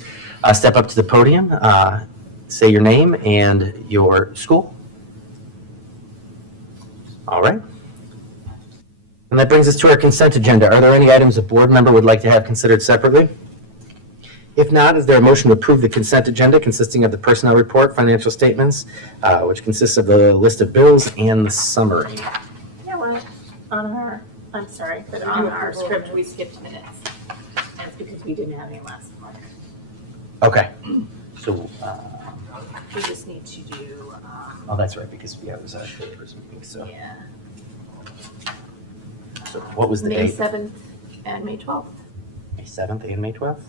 step up to the podium, say your name and your school. All right. And that brings us to our consent agenda. Are there any items a board member would like to have considered separately? If not, is there a motion to approve the consent agenda consisting of the personnel report, financial statements, which consists of the list of bills and the summary? Yeah, well, I'm sorry, but on our script, we skipped minutes. That's because we didn't have any last month. Okay. So, We just need to do, oh, that's right, because it was our first meeting, so. yeah, So what was the May date? 7th and May 12th. May 7th and May 12th?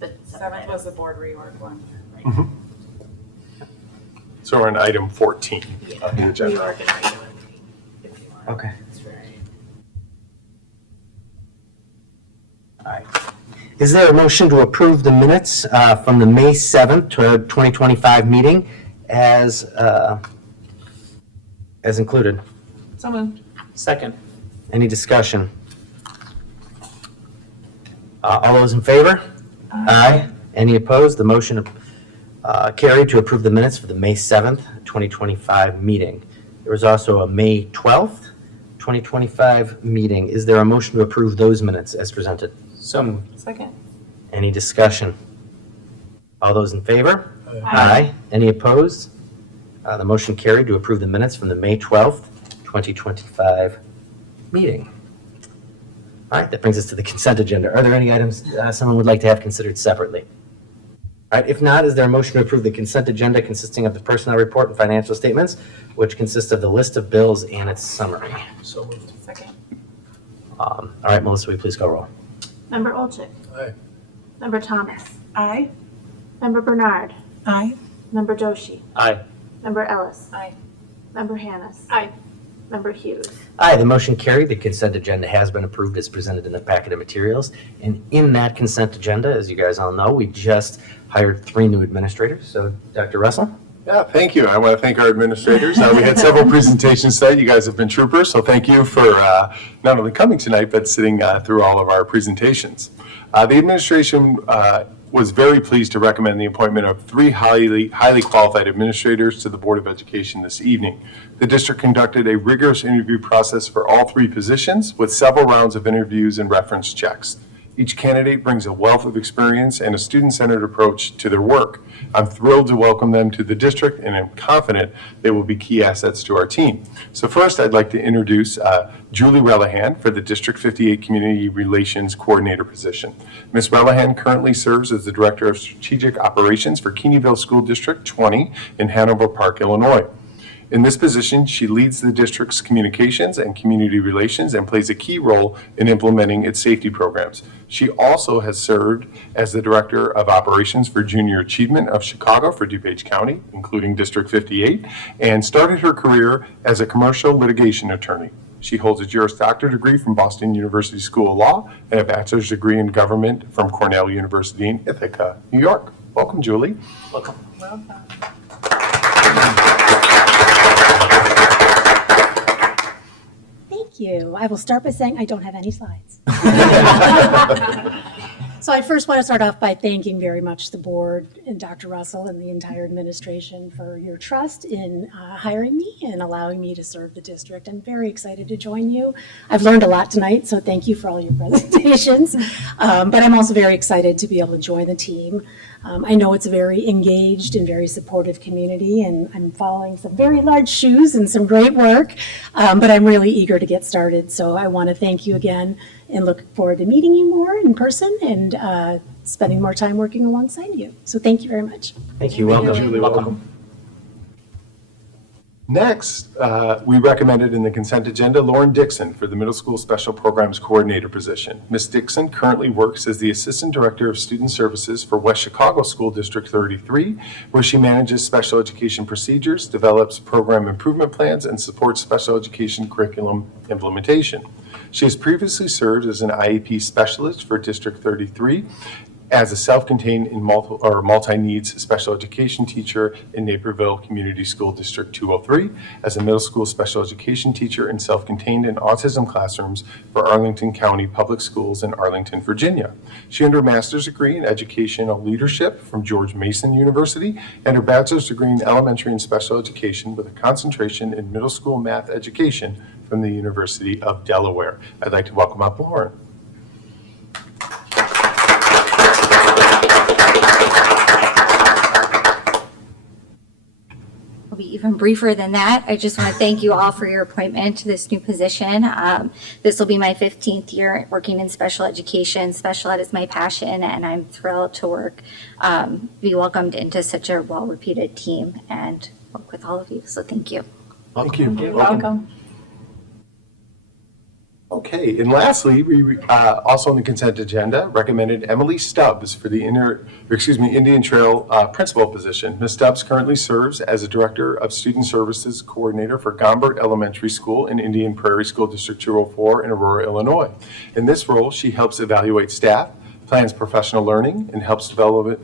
But 7th was the board reorg one. So we're on item 14 on the We agenda. are gonna regular meeting if you want. Okay. That's right. All right. Is there a motion to approve the minutes from the May 7th, 2025 meeting as included? So moved. Second. Any discussion? All those in favor? Aye. Any opposed? The motion carried to approve the minutes for the May 7th, 2025 meeting. There was also a May 12th, 2025 meeting. Is there a motion to approve those minutes as presented? So moved. Second. Any discussion? All those in favor? Aye. Any opposed? The motion carried to approve the minutes from the May 12th, 2025 meeting. All right, that brings us to the consent agenda. Are there any items someone would like to have considered separately? All right, if not, is there a motion to approve the consent agenda consisting of the personnel report and financial statements, which consists of the list of bills and its summary? So moved. Second. All right, Melissa, will you please call roll? Member Olchik. Aye. Member Thomas. Aye. Member Bernard. Aye. Member Doshi. Aye. Member Ellis. Aye. Member Hannis. Aye. Member Hughes. Aye, the motion carried. The consent agenda has been approved as presented in the packet of materials. And in that consent agenda, as you guys all know, we just hired 3 new administrators. So, Dr. Russell? Yeah, thank you. I want to thank our administrators. We had several presentations tonight. You guys have been troopers, so thank you for not only coming tonight, but sitting through all of our presentations. The administration was very pleased to recommend the appointment of 3 highly qualified administrators to the Board of Education this evening. The district conducted a rigorous interview process for all 3 positions with several rounds of interviews and reference checks. Each candidate brings a wealth of experience and a student-centered approach to their work. I'm thrilled to welcome them to the district, and I'm confident they will be key assets to our team. So first, I'd like to introduce Julie Relihan for the District 58 Community Relations Coordinator position. Ms. Relihan currently serves as the Director of Strategic Operations for Keeneyville School District 20 in Hanover Park, Illinois. In this position, she leads the district's communications and community relations and plays a key role in implementing its safety programs. She also has served as the Director of Operations for Junior Achievement of Chicago for DuPage County, including District 58, and started her career as a commercial litigation attorney. She holds a Juris Doctor degree from Boston University School of Law and a bachelor's degree in government from Cornell University in Ithaca, New York. Welcome, Julie. Welcome. Thank you. I will start by saying I don't have any slides. So I first want to start off by thanking very much the board and Dr. Russell and the entire administration for your trust in hiring me and allowing me to serve the district. I'm very excited to join you. I've learned a lot tonight, so thank you for all your presentations. But I'm also very excited to be able to join the team. I know it's a very engaged and very supportive community, and I'm following some very large shoes and some great work, but I'm really eager to get started. So I want to thank you again and look forward to meeting you more in person and spending more time working alongside you. So thank you very much. Thank you. Welcome. Julie, welcome. Next, we recommended in the consent agenda Lauren Dixon for the Middle School Special Programs Coordinator position. Ms. Dixon currently works as the Assistant Director of Student Services for West Chicago School District 33, where she manages special education procedures, develops program improvement plans, and supports special education curriculum implementation. She has previously served as an IEP specialist for District 33, as a self-contained and multi-needs special education teacher in Naperville Community School District 203, as a middle school special education teacher and self-contained in autism classrooms for Arlington County Public Schools in Arlington, Virginia. She earned her master's degree in educational leadership from George Mason University and her bachelor's degree in elementary and special education with a concentration in middle school math education from the University of Delaware. I'd like to welcome up Lauren. Be even briefer than that. I just want to thank you all for your appointment to this new position. This will be my 15th year working in special education. Special ed is my passion, and I'm thrilled to be welcomed into such a well-reputed team and work with all of you. So thank you. Thank you. You're welcome. Okay, and lastly, we also on the consent agenda recommended Emily Stubbs for the Indian Trail principal position. Ms. Stubbs currently serves as a Director of Student Services Coordinator for Gombert Elementary School in Indian Prairie School District 204 in Aurora, Illinois. In this role, she helps evaluate staff, plans professional learning, and helps develop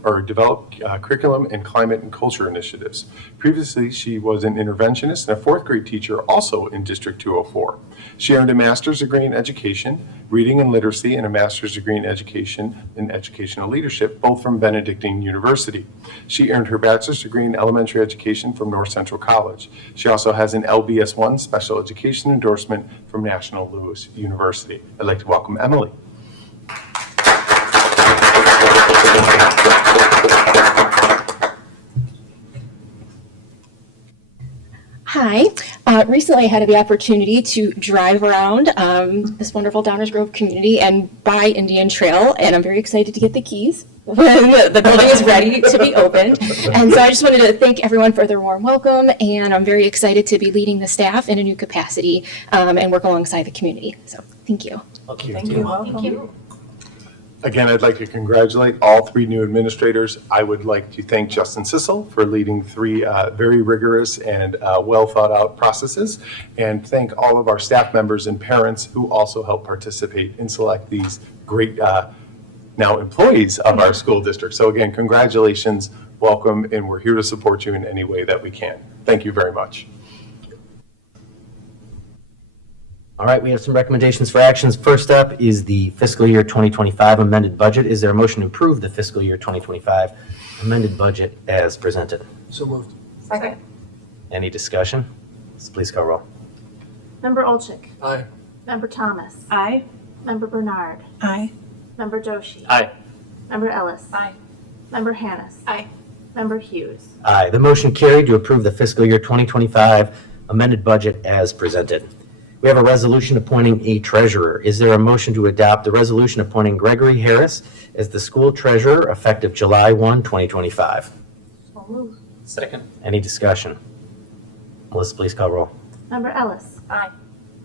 curriculum and climate and culture initiatives. Previously, she was an interventionist and a fourth grade teacher also in District 204. She earned a master's degree in education, reading and literacy, and a master's degree in education and educational leadership, both from Benedictine University. She earned her bachelor's degree in elementary education from North Central College. She also has an LBS1 special education endorsement from National Louis University. I'd like to welcome Emily. Hi. Recently, I had the opportunity to drive around this wonderful Downers Grove community and by Indian Trail, and I'm very excited to get the keys when the building is ready to be opened. And so I just wanted to thank everyone for their warm welcome, and I'm very excited to be leading the staff in a new capacity and work alongside the community. So thank you. Thank you. Thank you. Again, I'd like to congratulate all three new administrators. I would like to thank Justin Sissel for leading three very rigorous and well thought out processes, and thank all of our staff members and parents who also help participate and select these great now employees of our school district. So again, congratulations, welcome, and we're here to support you in any way that we can. Thank you very much. All right, we have some recommendations for actions. First up is the fiscal year 2025 amended budget. Is there a motion to approve the fiscal year 2025 amended budget as presented? So moved. Second. Any discussion? Please call roll. Member Olchik. Aye. Member Thomas. Aye. Member Bernard. Aye. Member Doshi. Aye. Member Ellis. Aye. Member Hannis. Aye. Member Hughes. Aye. The motion carried to approve the fiscal year 2025 amended budget as presented. We have a resolution appointing a treasurer. Is there a motion to adopt the resolution appointing Gregory Harris as the school treasurer effective July 1, 2025? So moved. Second. Any discussion? Melissa, please call roll. Member Ellis. Aye.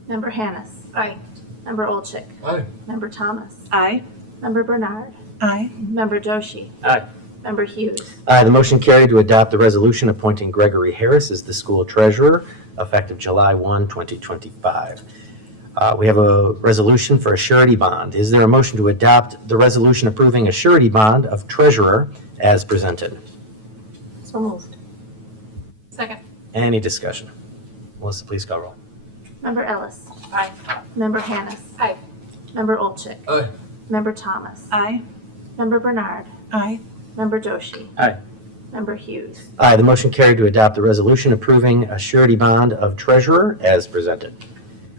Member Hannis. Aye. Member Olchik. Aye. Member Thomas. Aye. Member Bernard. Aye. Member Doshi. Aye. Member Hughes. Aye. The motion carried to adopt the resolution appointing Gregory Harris as the school treasurer effective July 1, 2025. We have a resolution for a surety bond. Is there a motion to adopt the resolution approving a surety bond of treasurer as presented? So moved. Second. Any discussion? Melissa, please call roll. Member Ellis. Aye. Member Hannis. Aye. Member Olchik. Aye. Member Thomas. Aye. Member Bernard. Aye. Member Doshi. Aye. Member Hughes. Aye. The motion carried to adopt the resolution approving a surety bond of treasurer as presented.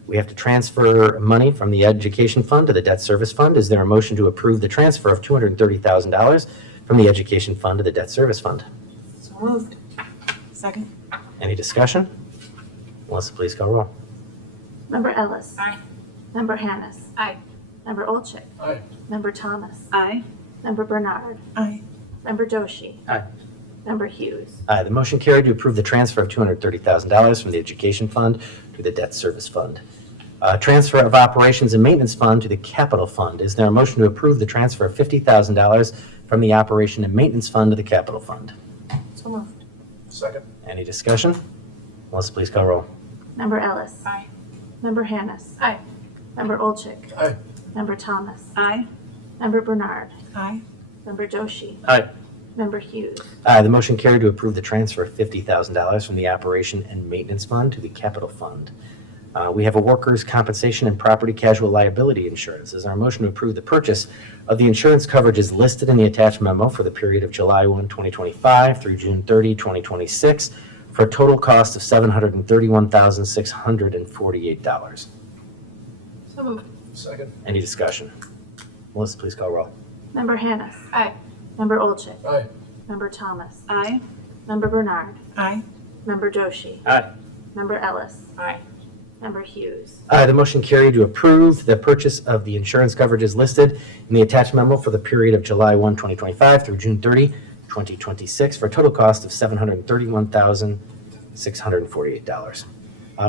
We have to transfer money from the education fund to the debt service fund. Is there a motion to approve the transfer of $230,000 from the education fund to the debt service fund? So moved. Second. Any discussion? Melissa, please call roll. Member Ellis. Aye. Member Hannis. Aye. Member Olchik. Aye. Member Thomas. Aye. Member Bernard. Aye. Member Doshi. Aye. Member Hughes. Aye. The motion carried to approve the transfer of $230,000 from the education fund to the debt service fund. Transfer of operations and maintenance fund to the capital fund. Is there a motion to approve the transfer of $50,000 from the operation and maintenance fund to the capital fund? So moved. Second. Any discussion? Melissa, please call roll. Member Ellis. Aye. Member Hannis. Aye. Member Olchik. Aye. Member Thomas. Aye. Member Bernard. Aye. Member Doshi. Aye. Member Hughes. Aye. The motion carried to approve the transfer of $50,000 from the operation and maintenance fund to the capital fund. We have a workers' compensation and property casual liability insurance. Is there a motion to approve the purchase of the insurance coverages listed in the attached memo for the period of July 1, 2025 through June 30, 2026 for a total cost of $731,648? So moved. Second. Any discussion? Melissa, please call roll. Member Hannis. Aye. Member Olchik. Aye. Member Thomas. Aye. Member Bernard. Aye. Member Doshi. Aye. Member Ellis. Aye. Member Hughes. Aye. The motion carried to approve the purchase of the insurance coverages listed in the attached memo for the period of July 1, 2025 through June 30, 2026 for a total cost of $731,648.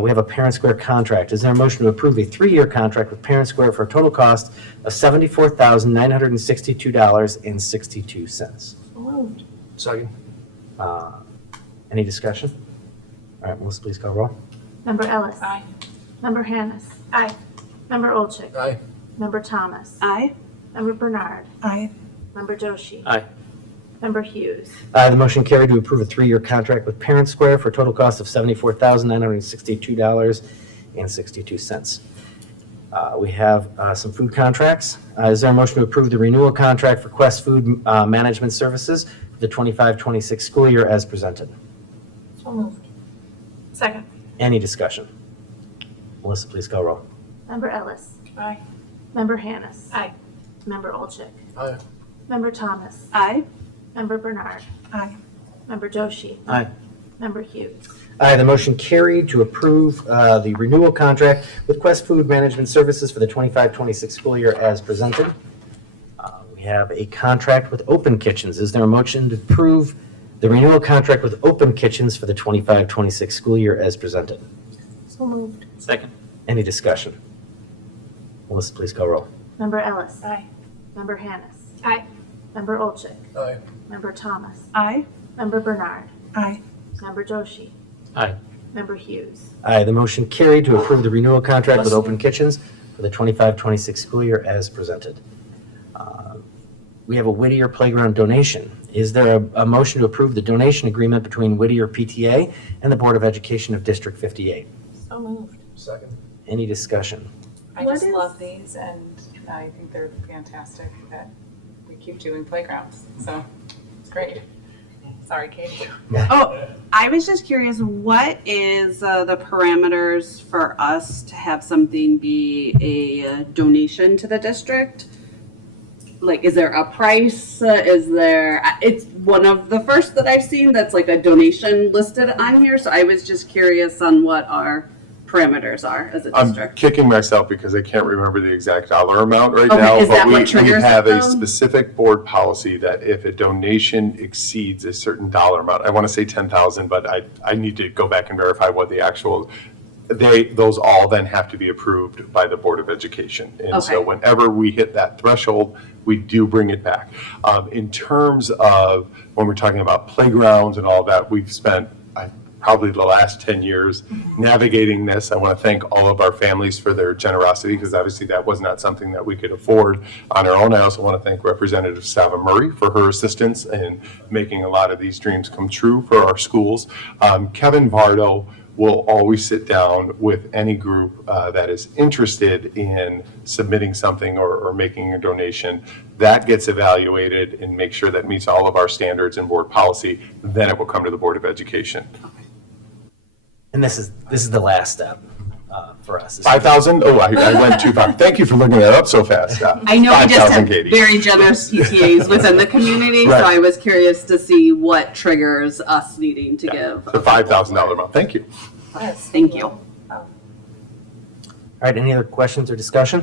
We have a Parent Square contract. Is there a motion to approve a 3-year contract with Parent Square for a total cost of $74,962.62? So moved. Second. Any discussion? All right, Melissa, please call roll. Member Ellis. Aye. Member Hannis. Aye. Member Olchik. Aye. Member Thomas. Aye. Member Bernard. Aye. Member Doshi. Aye. Member Hughes. The motion carried to approve a 3-year contract with Parent Square for a total cost of $74,962.62. We have some food contracts. Is there a motion to approve the renewal contract for Quest Food Management Services for the 25-26 school year as presented? So moved. Second. Any discussion? Melissa, please call roll. Member Ellis. Aye. Member Hannis. Aye. Member Olchik. Aye. Member Thomas. Aye. Member Bernard. Aye. Member Doshi. Aye. Member Hughes. Aye, the motion carried to approve the renewal contract with Quest Food Management Services for the 25-26 school year as presented. We have a contract with Open Kitchens. Is there a motion to approve the renewal contract with Open Kitchens for the 25-26 school year as presented? So moved. Second. Any discussion? Melissa, please call roll. Member Ellis. Aye. Member Hannis. Aye. Member Olchik. Aye. Member Thomas. Aye. Member Bernard. Aye. Member Doshi. Aye. Member Hughes. Aye, the motion carried to approve the renewal contract with Open Kitchens for the 25-26 school year as presented. We have a Whittier Playground donation. Is there a motion to approve the donation agreement between Whittier PTA and the Board of Education of District 58? So moved. Second. Any discussion? I just love these, and I think they're fantastic that we keep doing playgrounds, so it's great. Sorry, Katie. Oh, I was just curious, what is the parameters for us to have something be a donation to the district? Like, is there a price? Is there, it's one of the first that I've seen that's like a donation listed on here. So I was just curious on what our parameters are as a I'm district. kicking myself because I can't remember the exact dollar amount right Okay, now. is that But what we triggers have it, a though? specific board policy that if a donation exceeds a certain dollar amount, I want to say 10,000, but I need to go back and verify what the actual, those all then have to be approved by the Board of Education. And so Okay. whenever we hit that threshold, we do bring it back. In terms of when we're talking about playgrounds and all that, we've spent probably the last 10 years navigating this. I want to thank all of our families for their generosity because obviously that was not something that we could afford on our own. I also want to thank Representative Sava Murray for her assistance in making a lot of these dreams come true for our schools. Kevin Vardo will always sit down with any group that is interested in submitting something or making a donation. That gets evaluated and make sure that meets all of our standards and board policy. Then it will come to the Board of Education. And this is the last step for us. 5,000? Oh, I went too far. Thank you for looking that up so fast. I know we just 5,000, have Katie. very generous PTAs within the community, Right. so I was curious to see what triggers us needing to give. The $5,000 amount. Thank you. Yes. Thank you. All right, any other questions or discussion?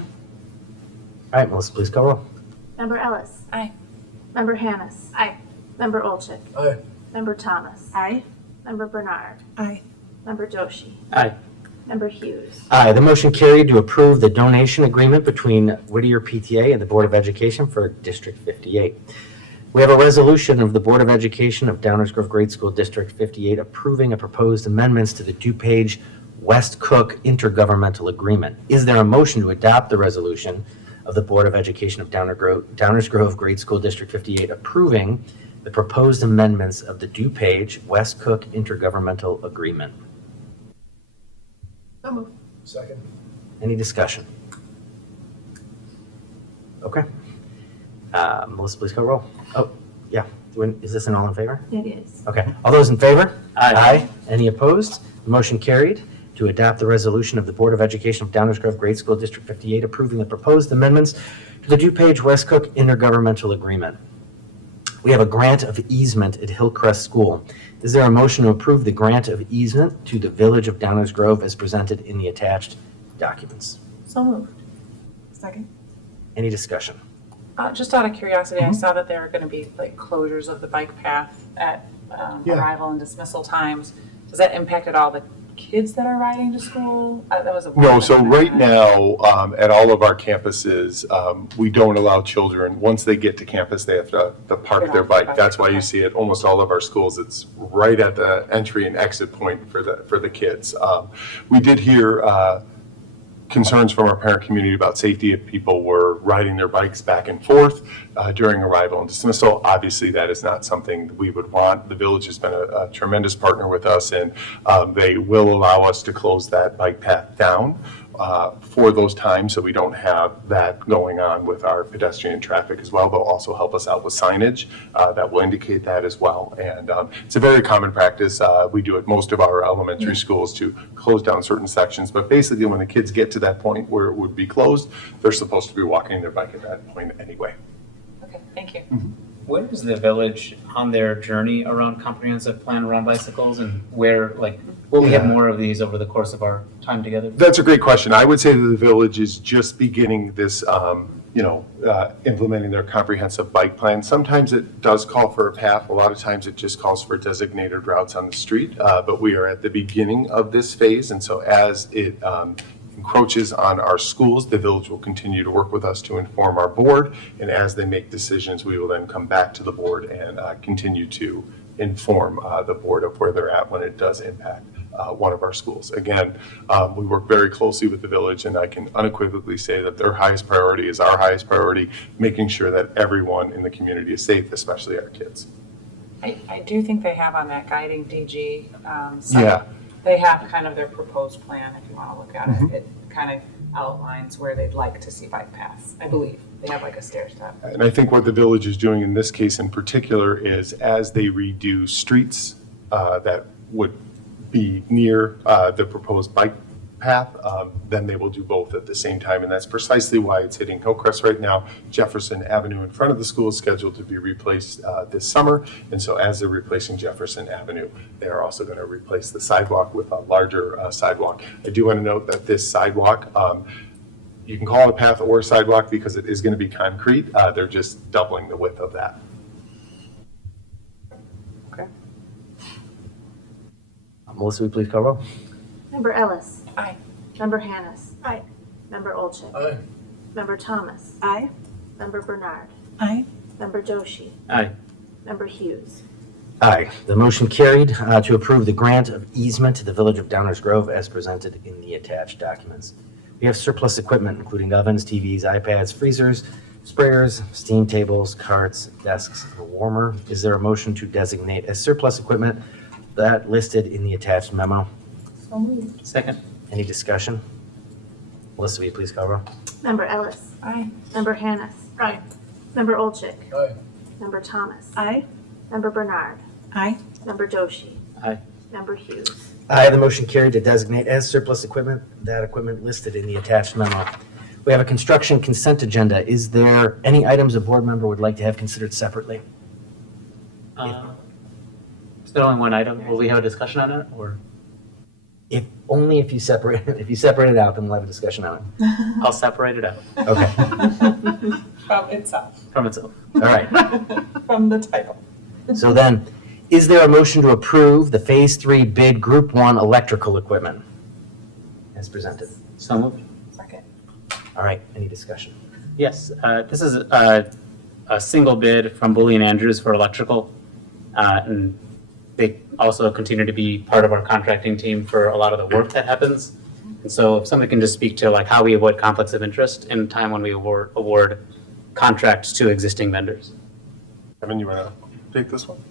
All right, Melissa, please call roll. Member Ellis. Aye. Member Hannis. Aye. Member Olchik. Aye. Member Thomas. Aye. Member Bernard. Aye. Member Doshi. Aye. Member Hughes. Aye, the motion carried to approve the donation agreement between Whittier PTA and the Board of Education for District 58. We have a resolution of the Board of Education of Downers Grove Grade School District 58 approving a proposed amendments to the DuPage West Cook Intergovernmental Agreement. Is there a motion to adopt the resolution of the Board of Education of Downers Grove Grade School District 58 approving the proposed amendments of the DuPage West Cook Intergovernmental Agreement? So moved. Second. Any discussion? Okay. Melissa, please call roll. Oh, yeah. Is this an all in favor? It is. Okay. All those in favor? Aye. Any opposed? Motion carried to adopt the resolution of the Board of Education of Downers Grove Grade School District 58 approving the proposed amendments to the DuPage West Cook Intergovernmental Agreement. We have a grant of easement at Hillcrest School. Is there a motion to approve the grant of easement to the Village of Downers Grove as presented in the attached documents? So moved. Second. Any discussion? Just out of curiosity, I saw that there are going to be like closures of the bike path at Yeah. arrival and dismissal times. Does that impact at all the kids that are riding to school? That was a No, so right now, at all of our campuses, we don't allow children, once they get to campus, they have to park their bike. That's why you see at almost all of our schools, it's right at the entry and exit point for the kids. We did hear concerns from our parent community about safety if people were riding their bikes back and forth during arrival and dismissal. Obviously, that is not something that we would want. The village has been a tremendous partner with us, and they will allow us to close that bike path down for those times, so we don't have that going on with our pedestrian traffic as well. They'll also help us out with signage that will indicate that as well. And it's a very common practice. We do it most of our elementary schools to close down certain sections, but basically when the kids get to that point where it would be closed, they're supposed to be walking their bike at that point anyway. Okay, thank you. Where is the village on their journey around comprehensive plan around bicycles, and where, like, will we have more of these over the course of our time together? That's a great question. I would say that the village is just beginning this, implementing their comprehensive bike plan. Sometimes it does call for a path. A lot of times it just calls for designated routes on the street. But we are at the beginning of this phase. And so as it encroaches on our schools, the village will continue to work with us to inform our board. And as they make decisions, we will then come back to the board and continue to inform the board of where they're at when it does impact one of our schools. Again, we work very closely with the village, and I can unequivocally say that their highest priority is our highest priority, making sure that everyone in the community is safe, especially our kids. I do think they have on that guiding DG site, Yeah. they have kind of their proposed plan, if you want to look at it. It kind of outlines where they'd like to see bike paths, I believe. They have like a stair step. And I think what the village is doing in this case in particular is as they redo streets that would be near the proposed bike path, then they will do both at the same time. And that's precisely why it's hitting Hillcrest right now. Jefferson Avenue in front of the school is scheduled to be replaced this summer. And so as they're replacing Jefferson Avenue, they are also going to replace the sidewalk with a larger sidewalk. I do want to note that this sidewalk, you can call it a path or a sidewalk because it is going to be concrete. They're just doubling the width of that. Melissa, will you please call roll? Member Ellis. Aye. Member Hannis. Aye. Member Olchek. Aye. Member Thomas. Aye. Member Bernard. Aye. Member Joshi. Aye. Member Hughes. Aye. The motion carried to approve the grant of easement to the Village of Downers Grove as presented in the attached documents. We have surplus equipment, including ovens, TVs, iPads, freezers, sprayers, steam tables, carts, desks, and a warmer. Is there a motion to designate as surplus equipment that listed in the attached memo? So moved. Second. Any discussion? Melissa, will you please call roll? Member Ellis. Aye. Member Hannis. Aye. Member Olchek. Aye. Member Thomas. Aye. Member Bernard. Aye. Member Joshi. Aye. Member Hughes. Aye, the motion carried to designate as surplus equipment that equipment listed in the attached memo. We have a construction consent agenda. Is there any items a board member would like to have considered separately? Is there only one item? Will we have a discussion on it, or? If only if you separate it out, then we'll have a discussion on it. I'll separate it out Okay, From itself, from itself. all right. from the title. So then, is there a motion to approve the Phase 3 bid Group 1 electrical equipment as presented? So moved. Second. All right, any discussion? Yes, this is a single bid from Bully and Andrews for electrical. And they also continue to be part of our contracting team for a lot of the work that happens. And so if somebody can just speak to like how we avoid conflicts of interest in a time when we award contracts to existing vendors. Kevin, you want to take this one?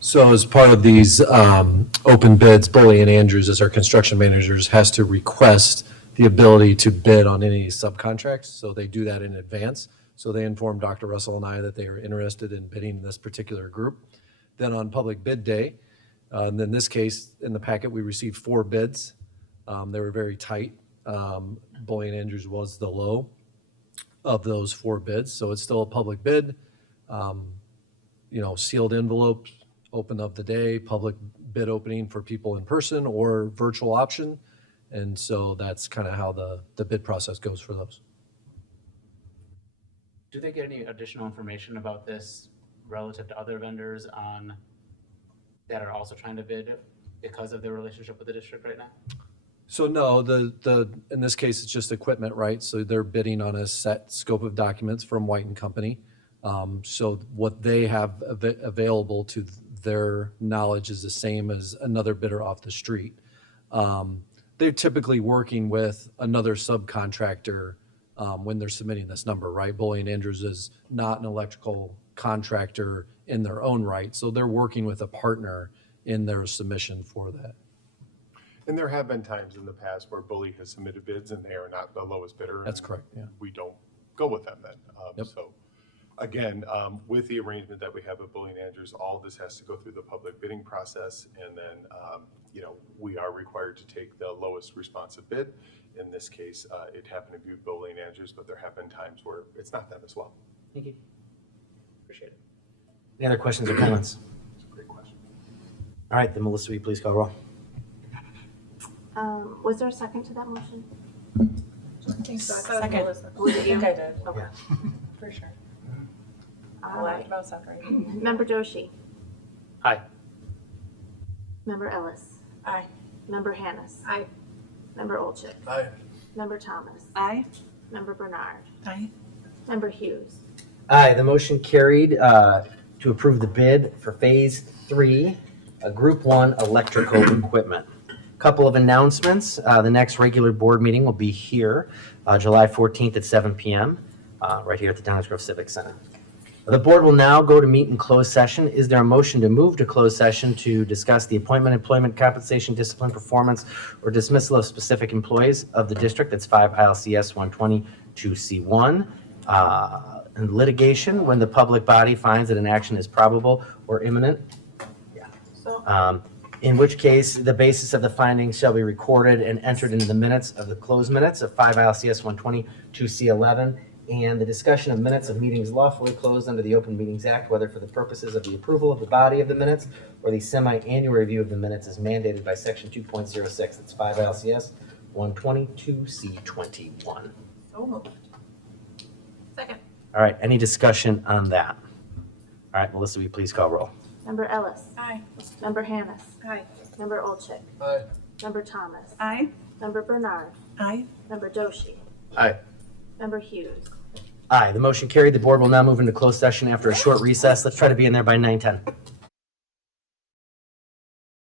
So as part of these open bids, Bully and Andrews, as our construction managers, has to request the ability to bid on any subcontracts. So they do that in advance. So they informed Dr. Russell and I that they are interested in bidding in this particular group. Then on public bid day, in this case, in the packet, we received 4 bids. They were very tight. Bully and Andrews was the low of those 4 bids. So it's still a public bid. Sealed envelopes, open of the day, public bid opening for people in person or virtual option. And so that's kind of how the bid process goes for those. Do they get any additional information about this relative to other vendors that are also trying to bid because of their relationship with the district right now? So no, in this case, it's just equipment, right? So they're bidding on a set scope of documents from White and Company. So what they have available to their knowledge is the same as another bidder off the street. they're typically working with another subcontractor when they're submitting this number, right? Boley and Andrews is not an electrical contractor in their own right, so they're working with a partner in their submission for that. And there have been times in the past where Bully has submitted bids and they are not the lowest bidder. That's and correct, yeah. We don't go with them then. Yep. So again, with the arrangement that we have with Bully and Andrews, all this has to go through the public bidding process. And then, we are required to take the lowest responsive bid. In this case, it happened to be Bully and Andrews, but there have been times where it's not them as well. Thank you. Appreciate it. Any other questions or comments? It's a great question. All right, then Melissa, will you please call roll? Was there a second to that motion? I think so. I thought it was Melissa. Was it you? I think I did, Okay. for sure. All right. About separating. Member Doshi. Aye. Member Ellis. Aye. Member Hannis. Aye. Member Olchik. Aye. Member Thomas. Aye. Member Bernard. Aye. Member Hughes. Aye, the motion carried to approve the bid for Phase 3, Group 1 electrical equipment. Couple of announcements. The next regular board meeting will be here, July 14th at 7 p.m., right here at the Downers Grove Civic Center. The board will now go to meet in closed session. Is there a motion to move to closed session to discuss the appointment, employment, compensation, discipline, performance, or dismissal of specific employees of the district? That's 5 ILCS 122C1. And litigation, when the public body finds that an action is probable or imminent. In which case, the basis of the findings shall be recorded and entered into the minutes of the closed minutes of 5 ILCS 122C11, and the discussion of minutes of meetings lawfully closed under the Open Meetings Act, whether for the purposes of the approval of the body of the minutes or the semi-annual review of the minutes is mandated by Section 2.06. That's 5 ILCS 122C21. So moved. Second. All right, any discussion on that? All right, Melissa, will you please call roll? Member Ellis. Aye. Member Hannis. Aye. Member Olchik. Aye. Member Thomas. Aye. Member Bernard. Aye. Member Doshi. Aye. Member Hughes. Aye, the motion carried. The board will now move into closed session after a short recess. Let's try to be in there by 9:10.